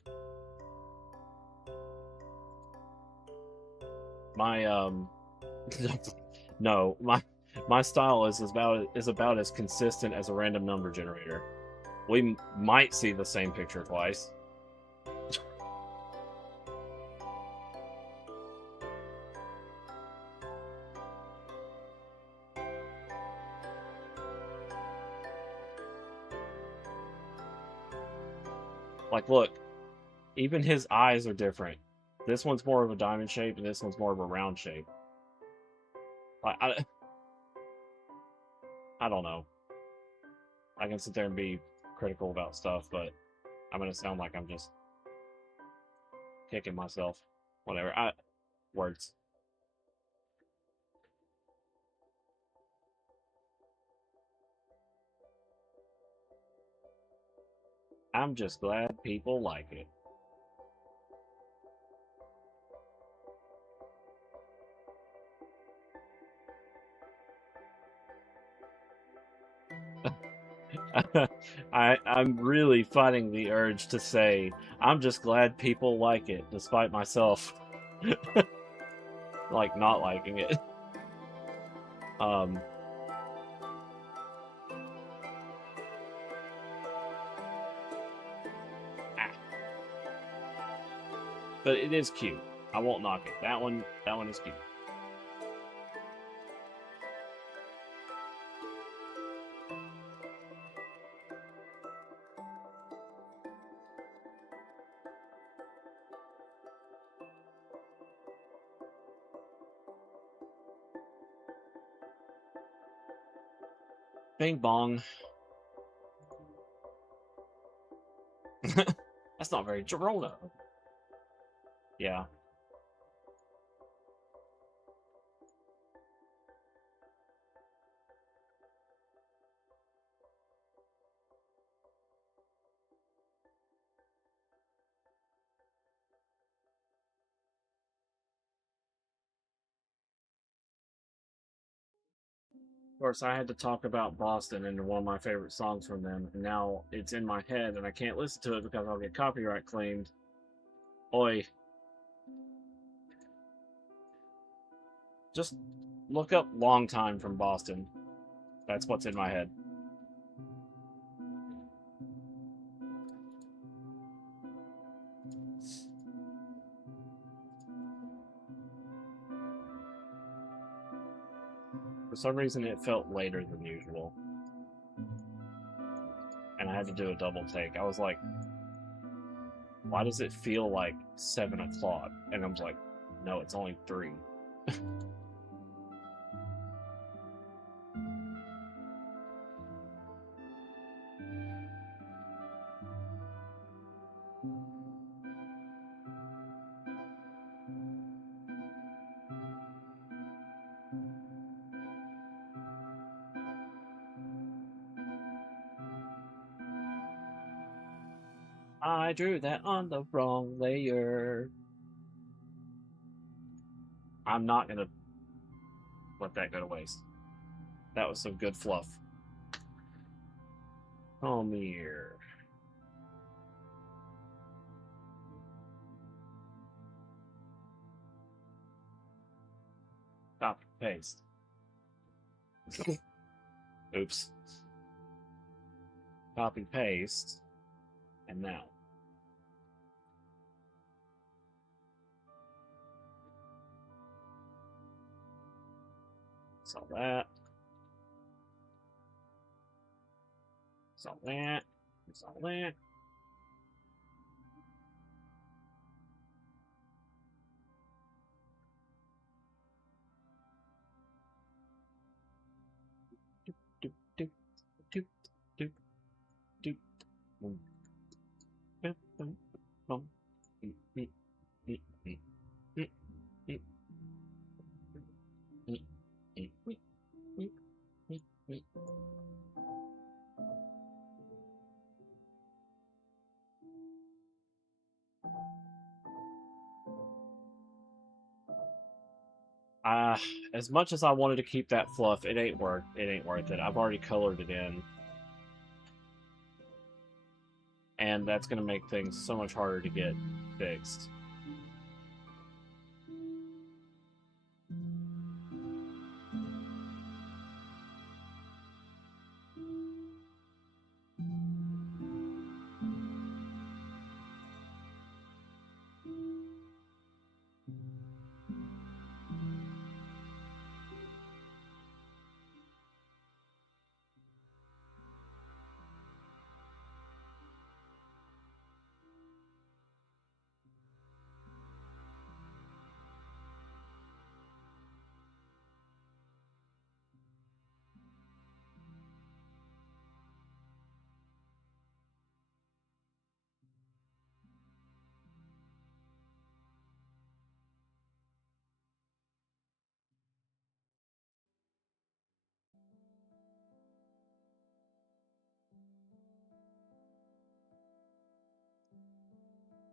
My, no, my style is about as consistent as a random number generator. We might see the same picture twice. Like, look, even his eyes are different. This one's more of a diamond shape, and this one's more of a round shape. I don't know. I can sit there and be critical about stuff, but I'm gonna sound like I'm just kicking myself. Whatever. Words. I'm just glad people like it. I'm really fighting the urge to say I'm just glad people like it, despite myself like not liking it. But it is cute. I won't knock it. That one is cute. Bing bong. That's not very Girona. Yeah. Of course, I had to talk about Boston and one of my favorite songs from them, and now it's in my head and I can't listen to it because I'll get copyright claimed. Oi. Just look up Long Time from Boston. That's what's in my head. For some reason, it felt later than usual. And I had to do a double take. I was like, why does it feel like 7 o'clock? And I was like, no, it's only 3. I drew that on the wrong layer. I'm not gonna let that go to waste. That was some good fluff. Come here. Copy, paste. Oops. Copy, paste. And now. Saw that. Saw that. Saw that. Doop, doop, doop, doop, doop, boom. Boom, boom, boom. Mm, mm, mm, mm, mm, mm, mm, mm, mm, mm, mm, mm. As much as I wanted to keep that fluff, it ain't worth it. I've already colored it in. And that's gonna make things so much harder to get fixed.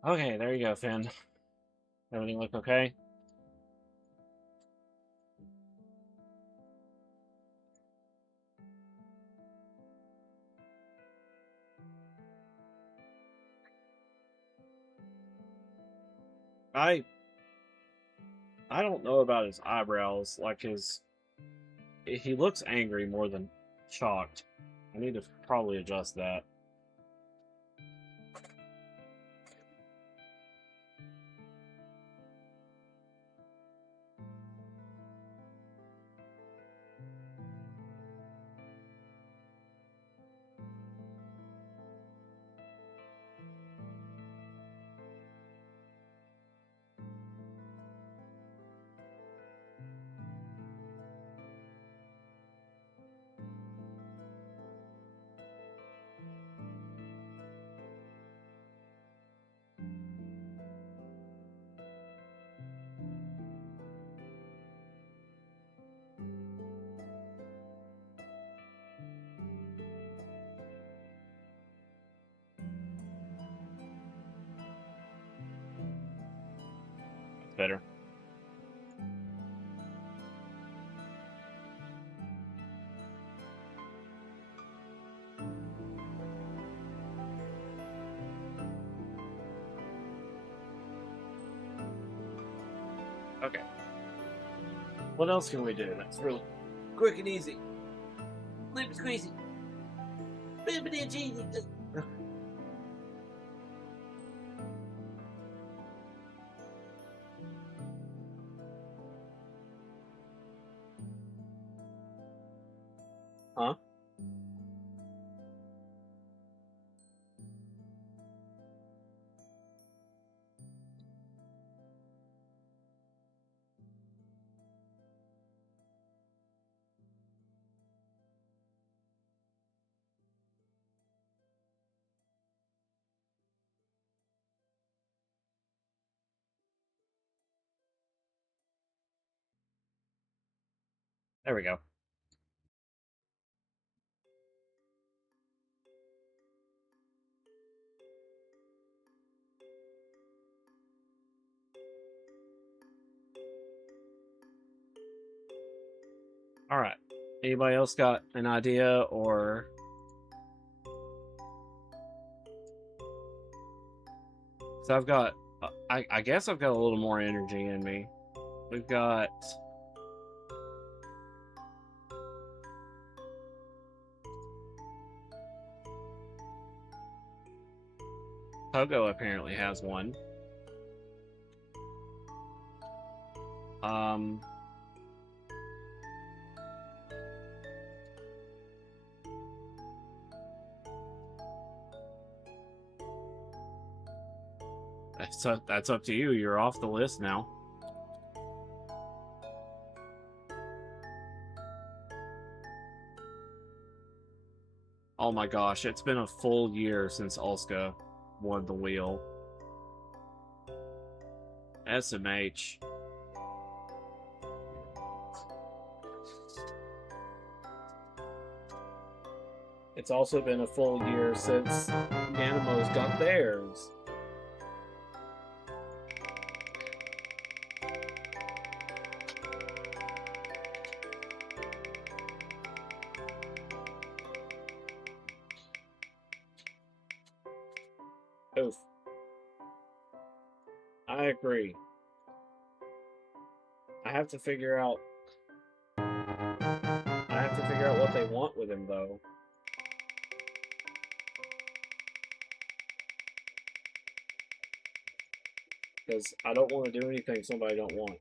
Okay, there you go, Finn. Everything look okay? I don't know about his eyebrows. Like he looks angry more than shocked. I need to probably adjust that. Better. Okay. What else can we do? That's real quick and easy. Lip squeezy. Bibbidi cheesy. Huh? There we go. All right. Anybody else got an idea or? So I've got. I guess I've got a little more energy in me. We've got. Pogo apparently has one. That's up to you. You're off the list now. Oh my gosh, it's been a full year since Asuka won the wheel. SMH. It's also been a full year since Animo's got theirs. Oof. I agree. I have to figure out what they want with him, though. Because I don't want to do anything somebody don't want.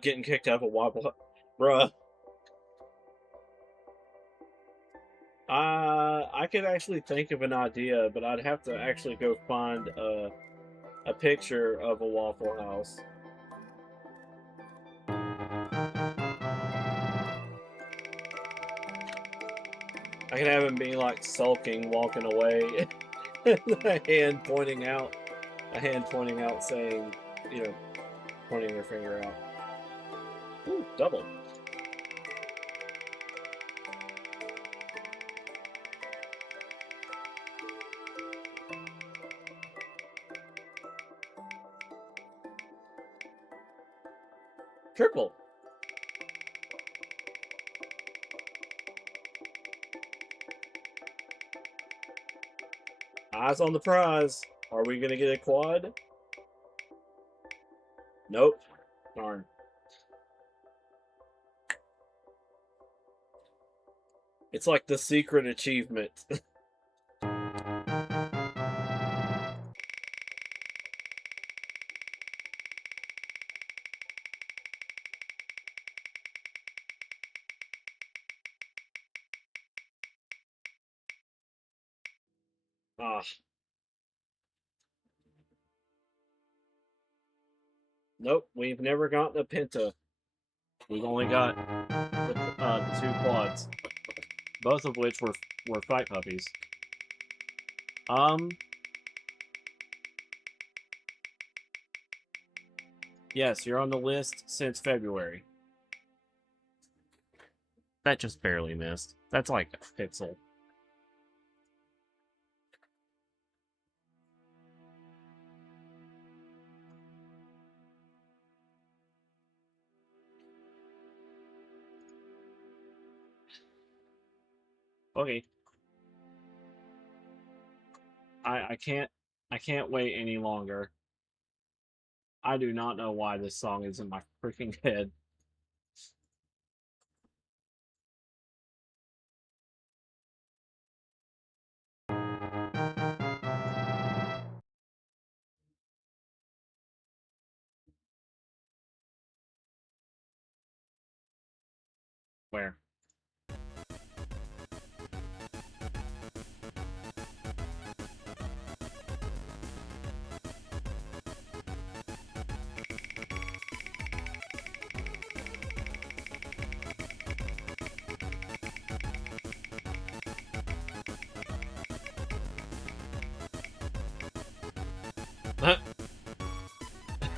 Getting kicked out of a wobble. Bruh. I could actually think of an idea, but I'd have to actually go find a picture of a Waffle House. I can have him be like sulking, walking away, a hand pointing out, saying, you know, pointing their finger out. Ooh, double. Triple. Eyes on the prize. Are we gonna get a quad? Nope. Darn. It's like the secret achievement. Ah. Nope, we've never gotten a Penta. We've only got the two quads, both of which were fight puppies. Yes, you're on the list since February. That just barely missed. That's like a pixel. Okay. I can't wait any longer. I do not know why this song is in my freaking head. Where?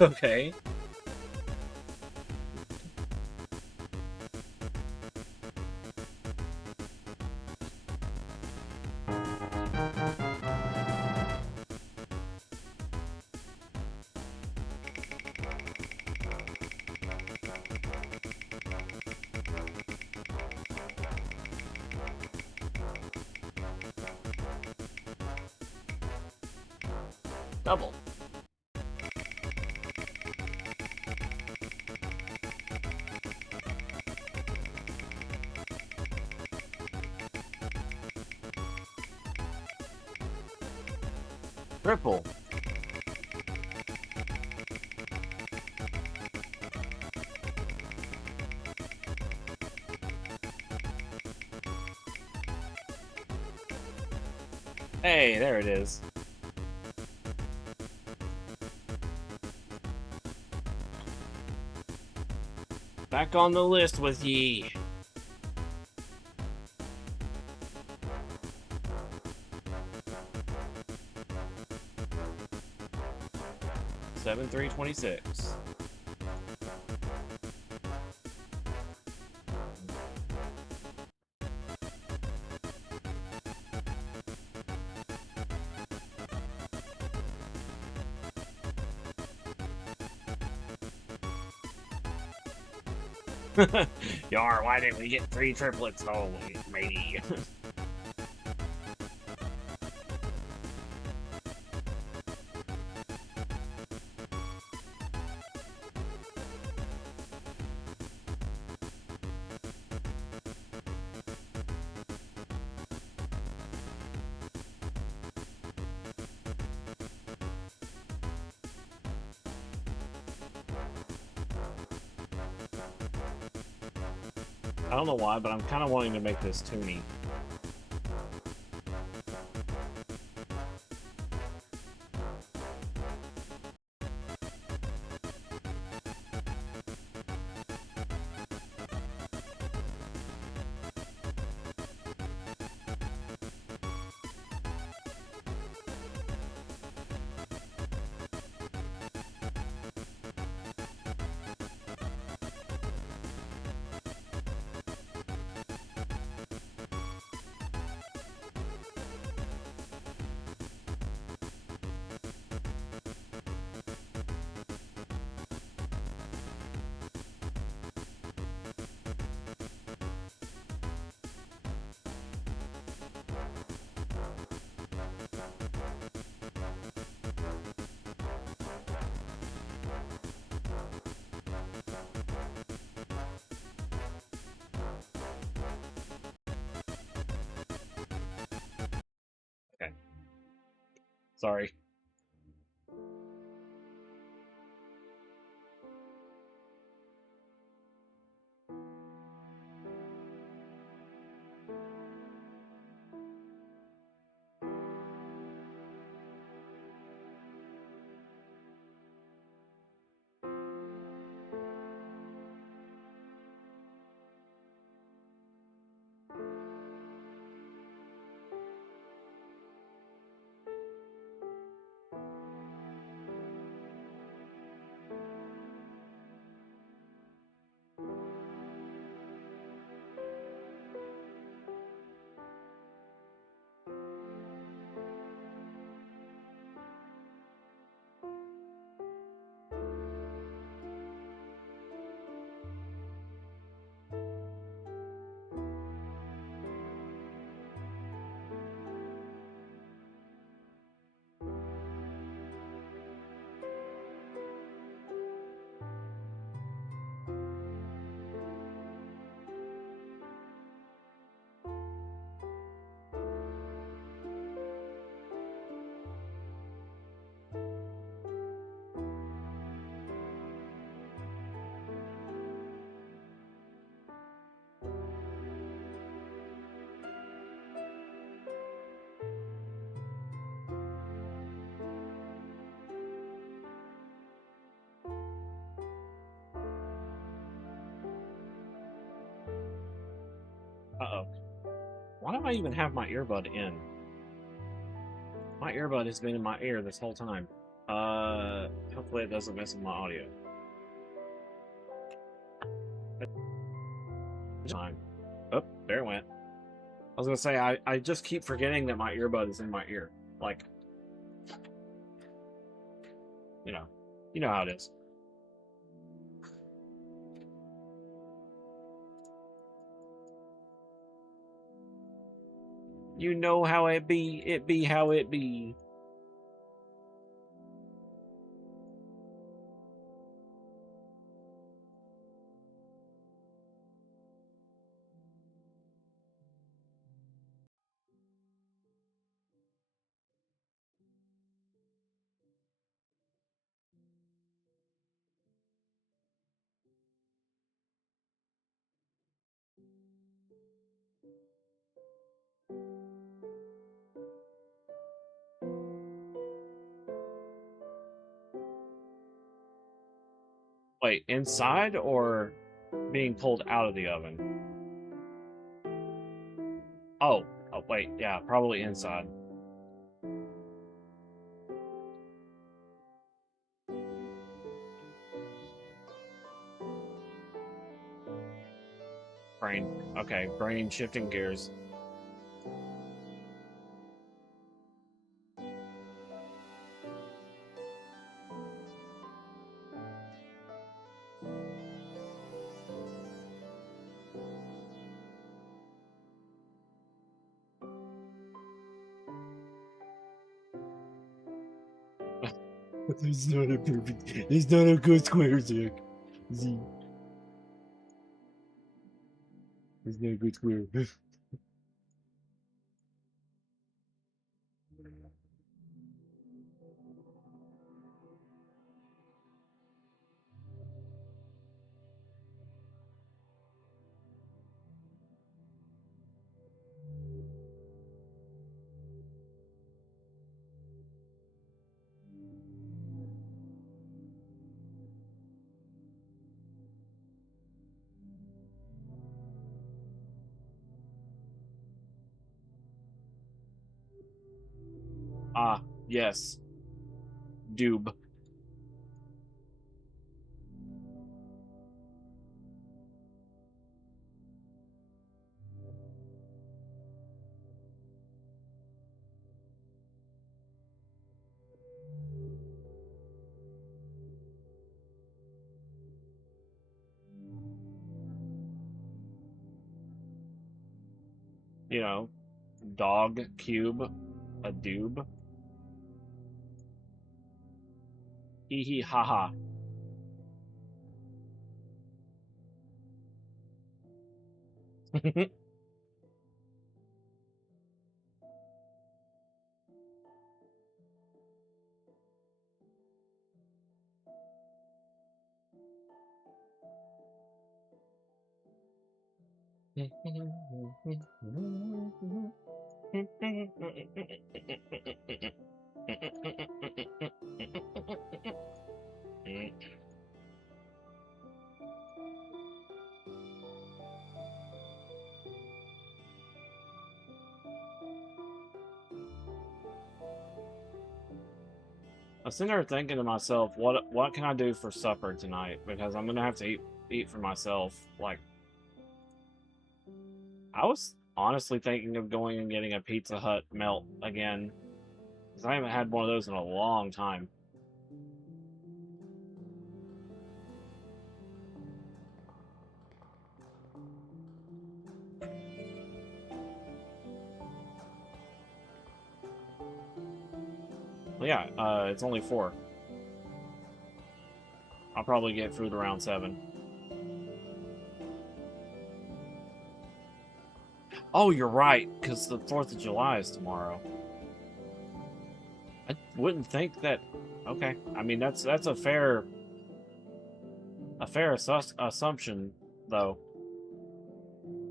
Okay. Double. Triple. Hey, there it is. Back on the list with ye. Seven 326. Yar, why didn't we get 3 triplets? Holy matey. I don't know why, but I'm kind of wanting to make this toony. Okay. Sorry. Uh-oh. Why do I even have my earbud in? My earbud has been in my ear this whole time. Hopefully it doesn't mess with my audio. Time. Oh, there it went. I was gonna say, I just keep forgetting that my earbud is in my ear. Like, you know how it is. You know how it be how it be. Wait, inside or being pulled out of the oven? Oh, oh wait, yeah, probably inside. Brain. Okay, brain shifting gears. It's not a perfect. It's not a good square, Zach. Z. It's not a good square. Ah, yes. Doob. You know, dog cube, a doob. Hee hee ha ha. I was sitting there thinking to myself, what can I do for supper tonight? Because I'm gonna have to eat for myself. Like, I was honestly thinking of going and getting a Pizza Hut melt again, because I haven't had one of those in a long time. Well, yeah, it's only 4. I'll probably get food around 7. Oh, you're right, because the 4th of July is tomorrow. I wouldn't think that. Okay, I mean that's a fair assumption, though.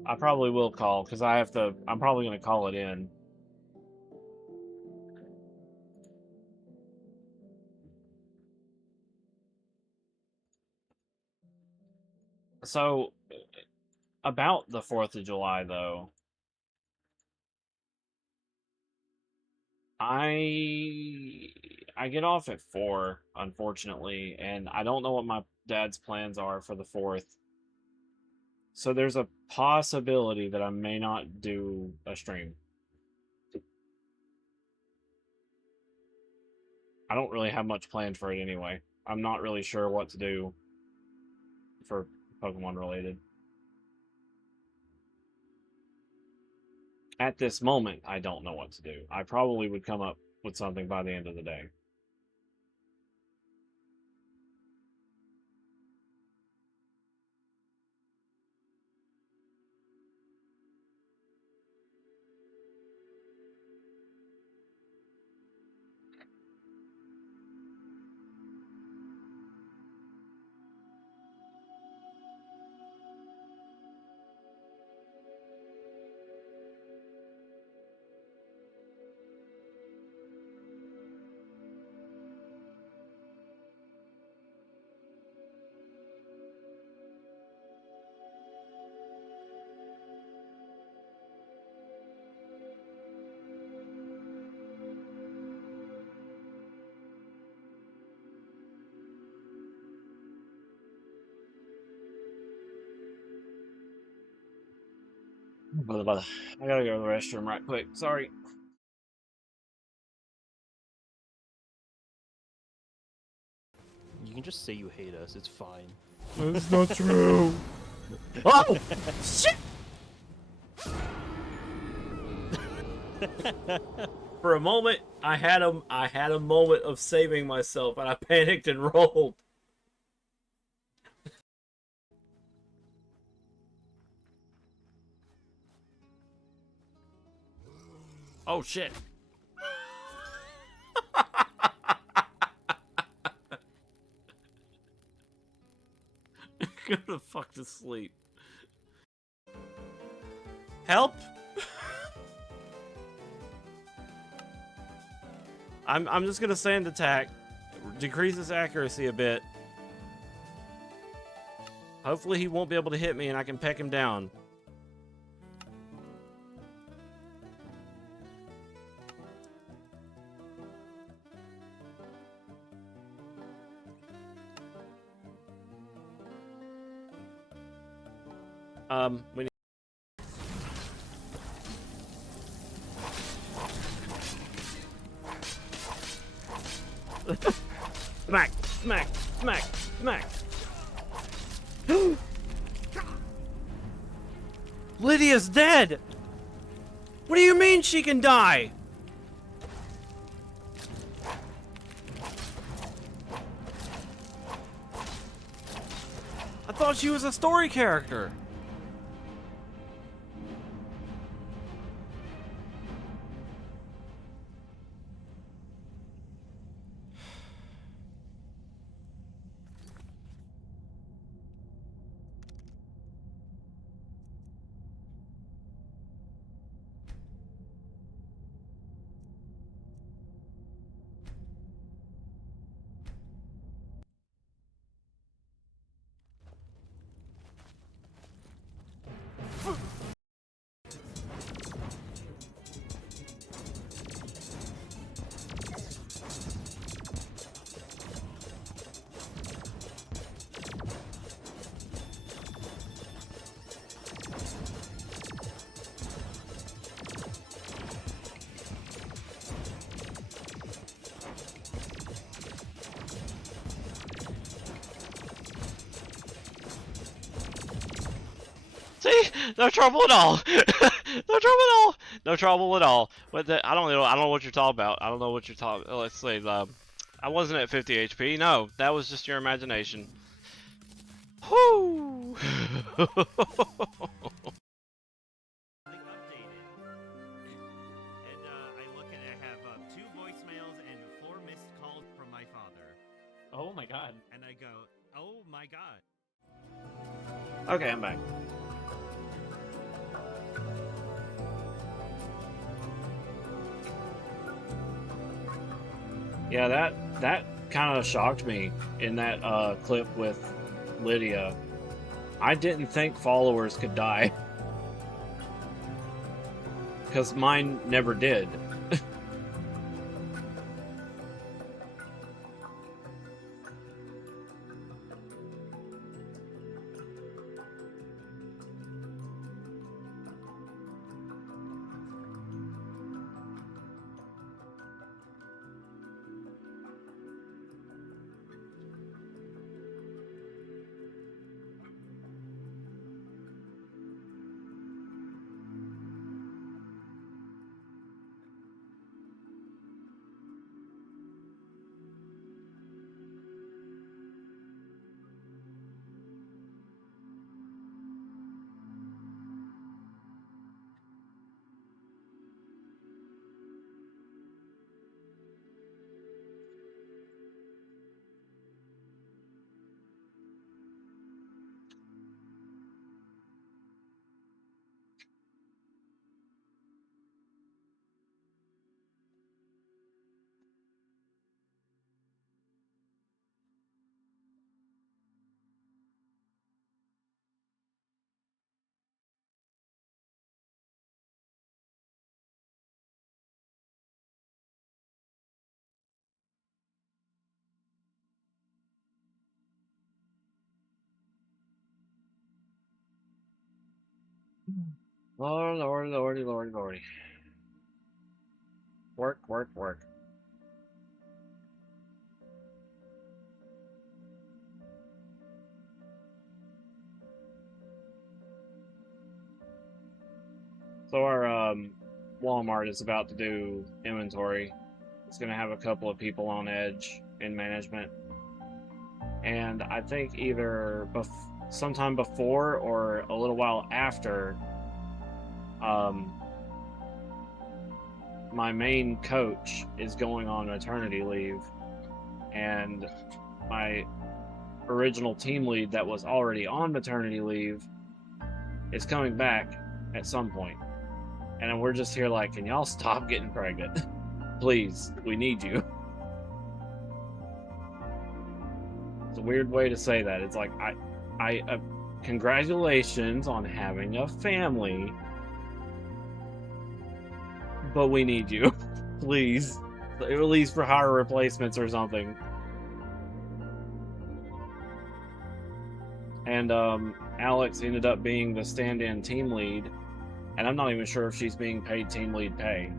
I probably will call because I have to. I'm probably going to call it in. So about the 4th of July, though, I get off at 4, unfortunately, and I don't know what my dad's plans are for the 4th. So there's a possibility that I may not do a stream. I don't really have much planned for it anyway. I'm not really sure what to do for Pokemon related. At this moment, I don't know what to do. I probably would come up with something by the end of the day. Blah, blah, blah. I gotta go to the restroom right quick. Sorry. You can just say you hate us. It's fine. That's not true. Oh shit! For a moment, I had a moment of saving myself, and I panicked and rolled. Oh shit! Go the fuck to sleep. Help! I'm just gonna stand attack. Decrease his accuracy a bit. Hopefully he won't be able to hit me and I can peck him down. We need smack, smack, smack, smack. Lydia's dead! What do you mean she can die? I thought she was a story character. See, no trouble at all. No trouble at all. No trouble at all. But I don't know. I don't know what you're talking about. I don't know what you're talking. Let's see. I wasn't at 50 HP. No, that was just your imagination. Whoo! Oh my god. And I go, oh my god. Okay, I'm back. Yeah, that kind of shocked me in that clip with Lydia. I didn't think followers could die. Because mine never did. Lord, Lord, Lordy, Lordy, Lordy. Work, work, work. So our Walmart is about to do inventory. It's going to have a couple of people on edge in management. And I think either sometime before or a little while after, my main coach is going on maternity leave, and my original team lead that was already on maternity leave is coming back at some point. And we're just here like, can y'all stop getting pregnant? Please, we need you. It's a weird way to say that. It's like, congratulations on having a family, but we need you. Please. At least for hire replacements or something. And Alex ended up being the stand-in team lead, and I'm not even sure if she's being paid team lead pay.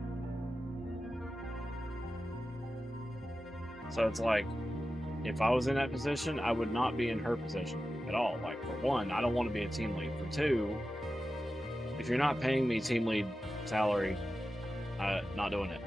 So it's like, if I was in that position, I would not be in her position at all. Like, for one, I don't want to be a team lead. For two, if you're not paying me team lead salary, not doing it.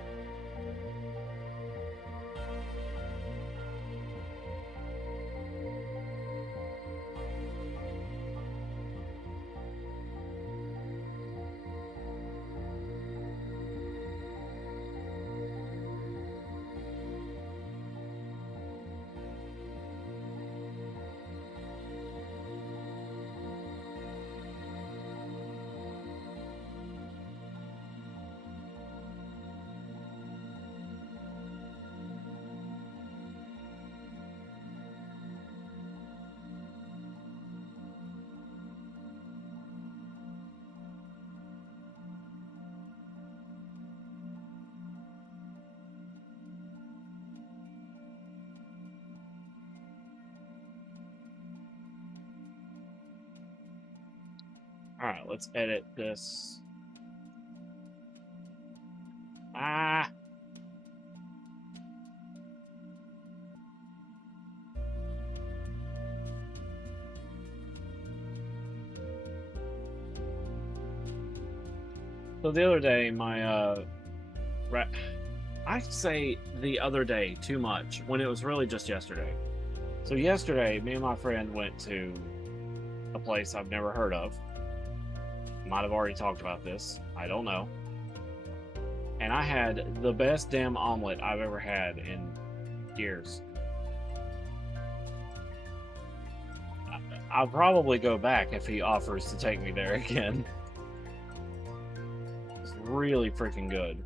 Alright, let's edit this. Ah! So the other day, I say the other day too much, when it was really just yesterday. So yesterday, me and my friend went to a place I've never heard of. Might have already talked about this. I don't know. And I had the best damn omelet I've ever had in years. I'll probably go back if he offers to take me there again. It's really freaking good.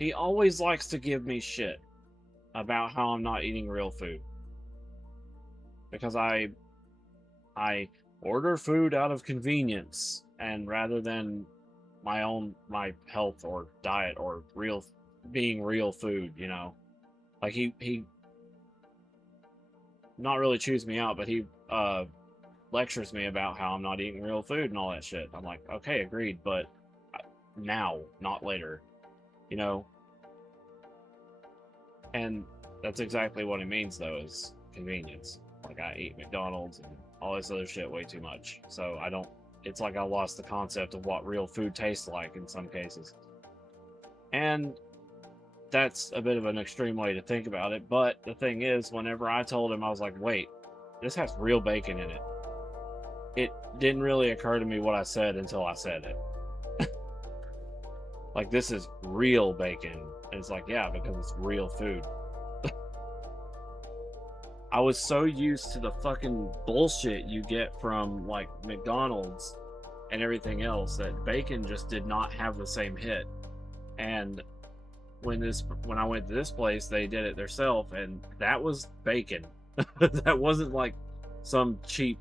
He always likes to give me shit about how I'm not eating real food. Because I order food out of convenience, and rather than my health or diet or being real food, you know. Like he not really chews me out, but he lectures me about how I'm not eating real food and all that shit. I'm like, okay, agreed, but now, not later. You know? And that's exactly what it means, though, is convenience. Like, I eat McDonald's and all this other shit way too much. So I don't... It's like I lost the concept of what real food tastes like in some cases. And that's a bit of an extreme way to think about it. But the thing is, whenever I told him, I was like, wait, this has real bacon in it. It didn't really occur to me what I said until I said it. Like, this is real bacon. And it's like, yeah, because it's real food. I was so used to the fucking bullshit you get from, like, McDonald's and everything else that bacon just did not have the same hit. And when I went to this place, they did it themselves, and that was bacon. That wasn't like some cheap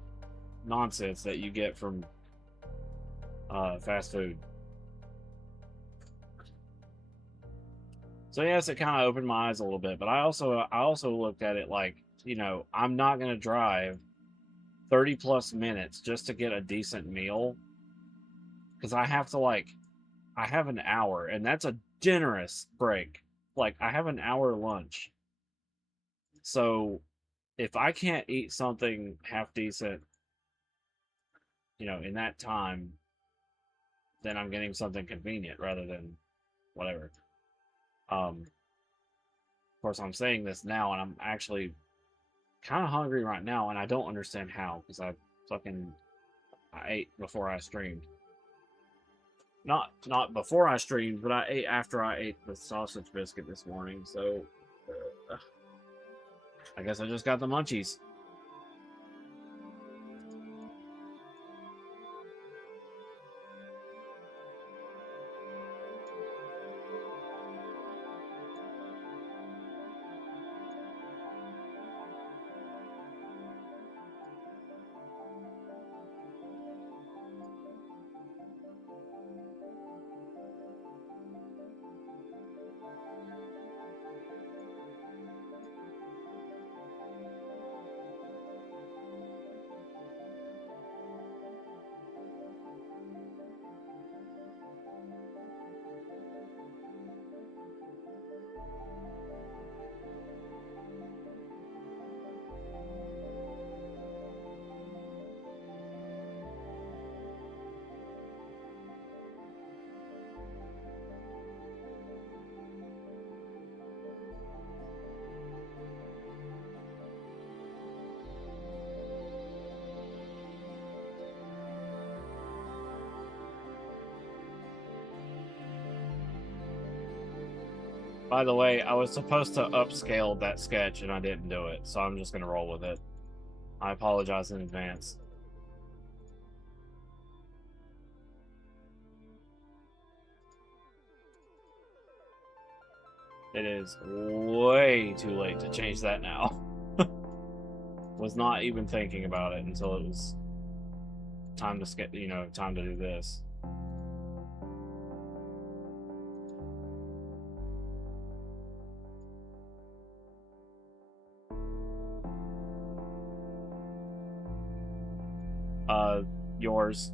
nonsense that you get from fast food. So yes, it kind of opened my eyes a little bit, but I also looked at it like, you know, I'm not gonna drive 30 plus minutes just to get a decent meal, because I have to I have an hour, and that's a generous break. Like, I have an hour lunch. So if I can't eat something half decent, you know, in that time, then I'm getting something convenient rather than whatever. Of course, I'm saying this now, and I'm actually kind of hungry right now, and I don't understand how, because I ate before I streamed. Not before I streamed, but I ate after I ate the sausage biscuit this morning. So I guess I just got the munchies. By the way, I was supposed to upscale that sketch and I didn't do it, so I'm just gonna roll with it. I apologize in advance. It is way too late to change that now. Was not even thinking about it until it was time to time to do this. Yours.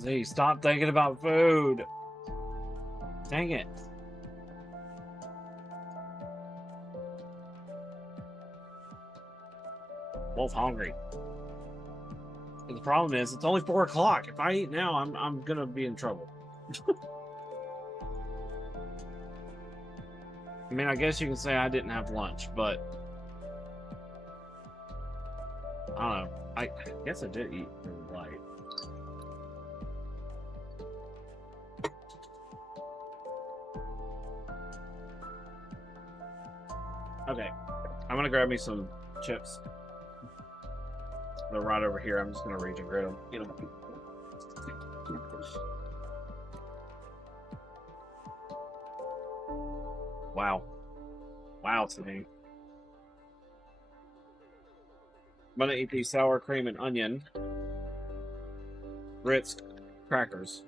Z, stop thinking about food. Dang it. Both hungry. And the problem is, it's only 4 o'clock. If I eat now, I'm gonna be in trouble. I mean, I guess you can say I didn't have lunch, but I don't know. I guess I did eat really light. Okay, I'm gonna grab me some chips. They're right over here. I'm just gonna reach and grab them. Get them. Wow. Wow, today. I'm gonna eat these sour cream and onion Ritz crackers.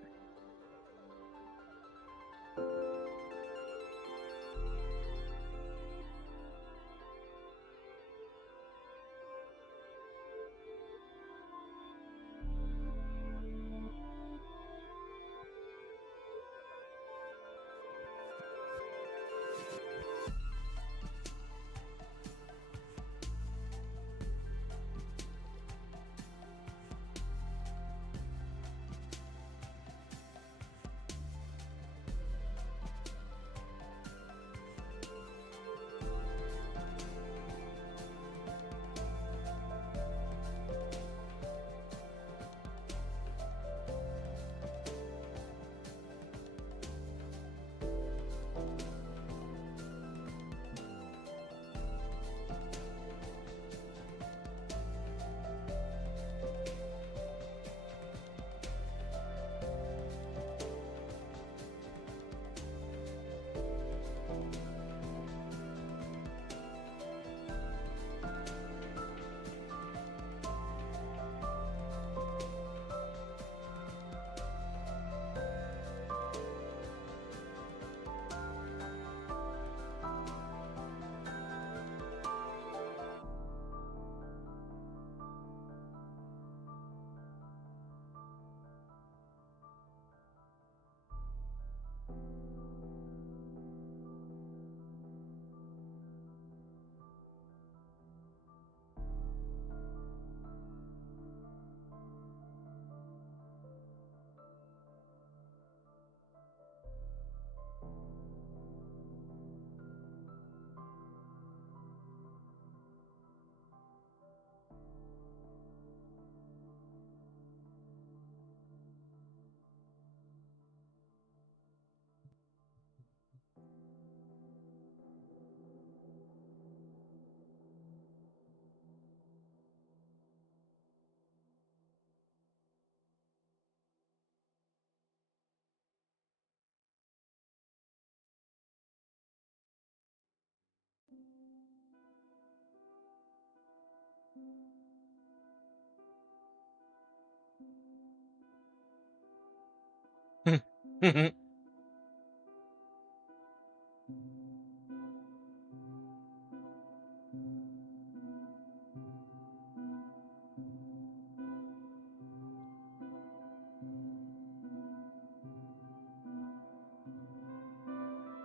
Hang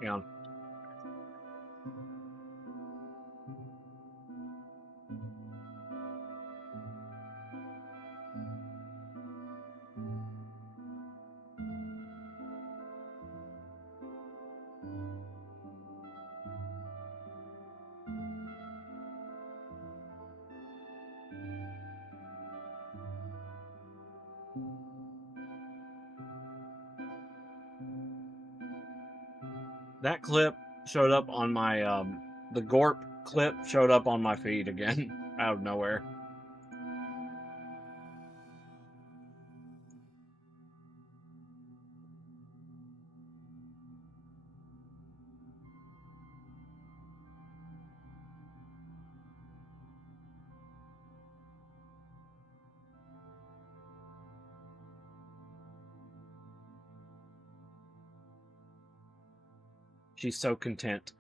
on. That clip showed up on my the Gorp clip showed up on my feed again out of nowhere. She's so content.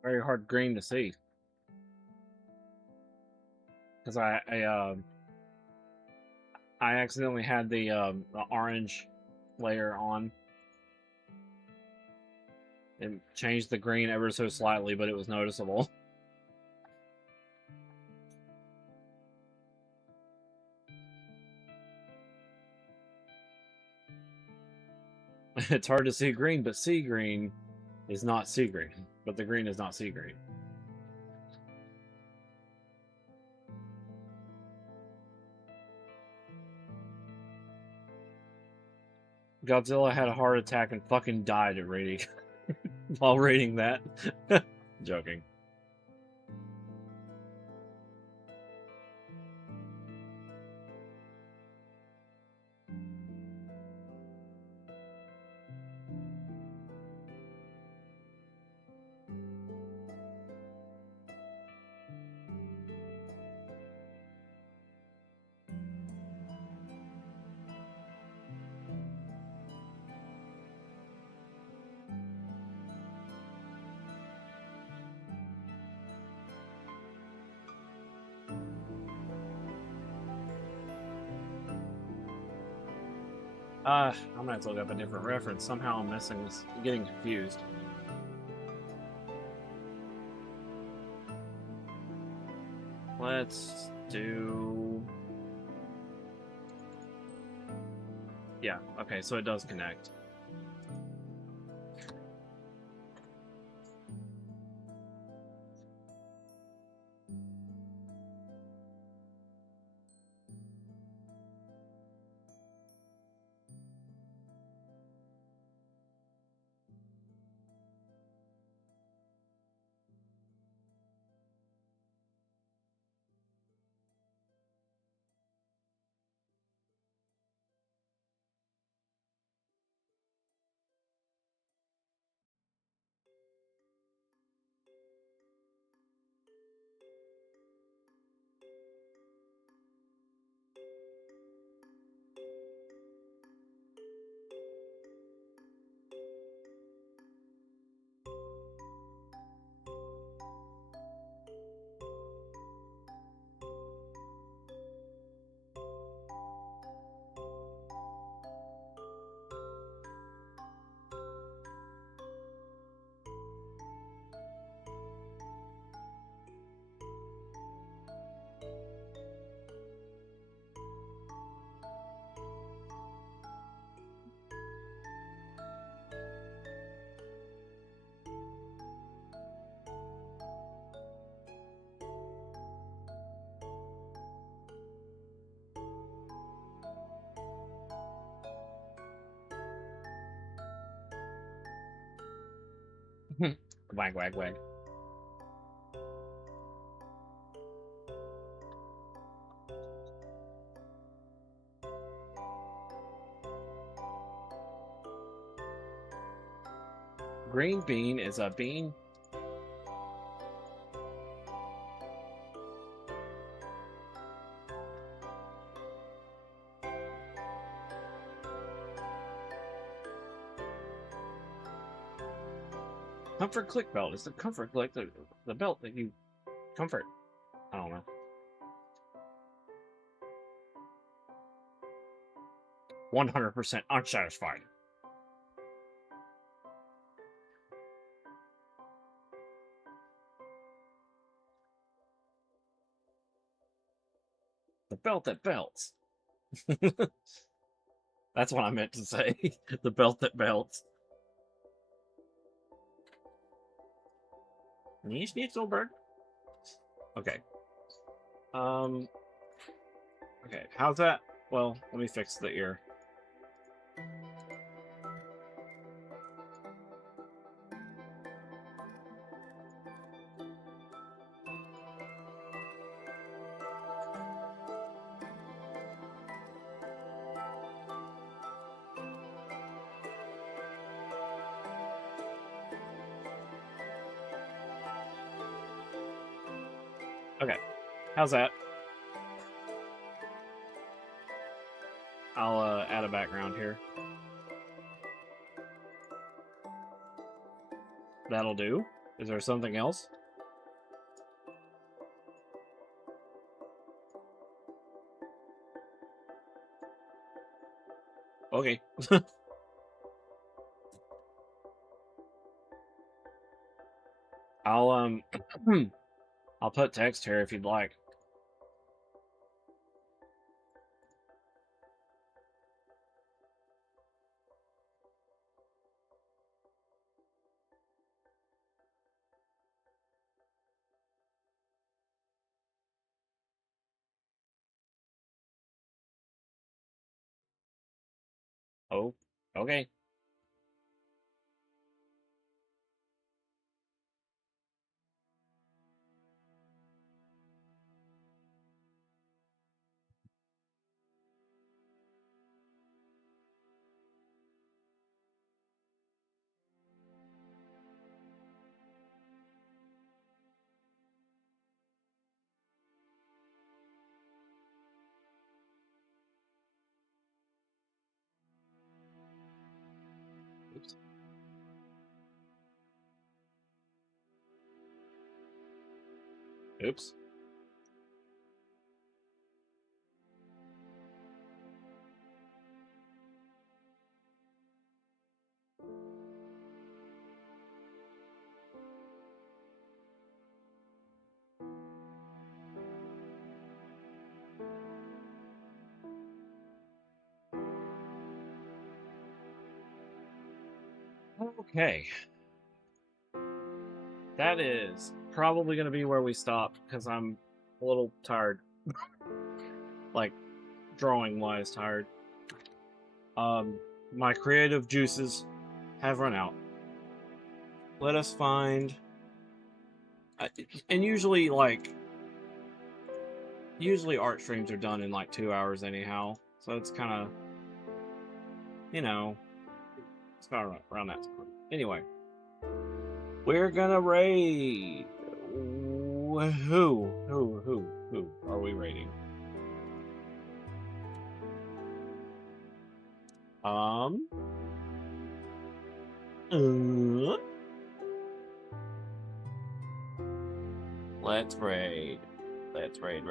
Very hard green to see. Because I accidentally had the orange layer on. It changed the green ever so slightly, but it was noticeable. It's hard to see green, but sea green is not sea green. But the green is not sea green. Godzilla had a heart attack and fucking died at reading while reading that. Joking. I'm gonna have to look up a different reference. Somehow I'm missing this, getting confused. Let's do... Yeah, okay, so it does connect. Wag, wag, wag. Green bean is a bean. Comfort click belt. It's the comfort click, the belt that you comfort. I don't know. 100% unsatisfied. The belt that belts. That's what I meant to say. The belt that belts. Nie Schnitzelberg. Okay. Okay, how's that? Well, let me fix the ear. Okay, how's that? I'll add a background here. That'll do. Is there something else? Okay. I'll I'll put text here if you'd like. Oh, okay. Oops. Oops. Okay. That is probably going to be where we stop because I'm a little tired. Like, drawing-wise tired. My creative juices have run out. Let us find... and usually, usually art streams are done in like 2 hours anyhow. So it's kind of, it's kind of around that time. Anyway. We're gonna raid. Who are we raiding? Let's raid. Let's raid.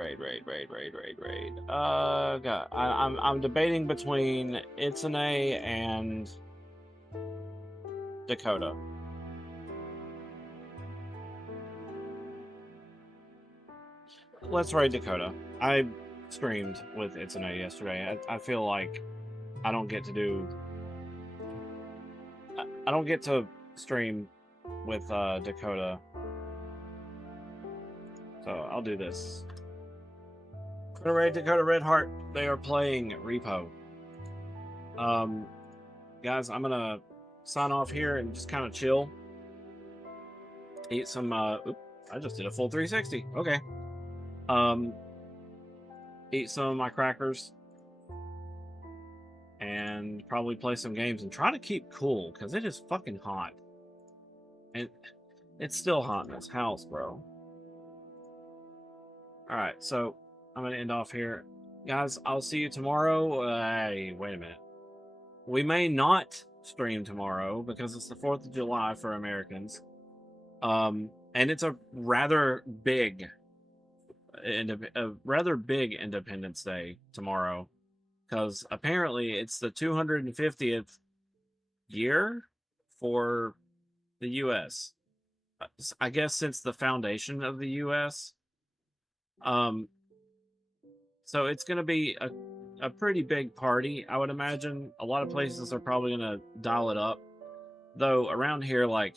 God, I'm debating between Itsune and Dakota. Let's raid Dakota. I streamed with Itsune yesterday. I feel like I don't get to do... I don't get to stream with Dakota. So I'll do this. I'm gonna raid Dakota Redheart. They are playing Repo. Guys, I'm gonna sign off here and just kind of chill. Eat some, oops, I just did a full 360. Okay. Eat some of my crackers and probably play some games and try to keep cool because it is fucking hot. And it's still hot in this house, bro. Alright, so I'm gonna end off here. Guys, I'll see you tomorrow. Hey, wait a minute. We may not stream tomorrow because it's the 4th of July for Americans. And it's a rather big Independence Day tomorrow, because apparently it's the 250th year for the U.S. I guess since the foundation of the U.S. So it's going to be a pretty big party, I would imagine. A lot of places are probably going to dial it up, though around here, like,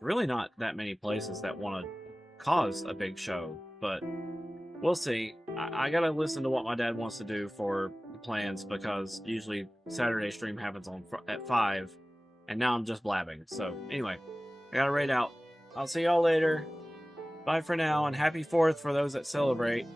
really not that many places that want to cause a big show, but we'll see. I gotta listen to what my dad wants to do for the plans, because usually Saturday stream happens at 5, and now I'm just blabbing. So anyway, I gotta raid out. I'll see y'all later. Bye for now, and happy 4th for those that celebrate.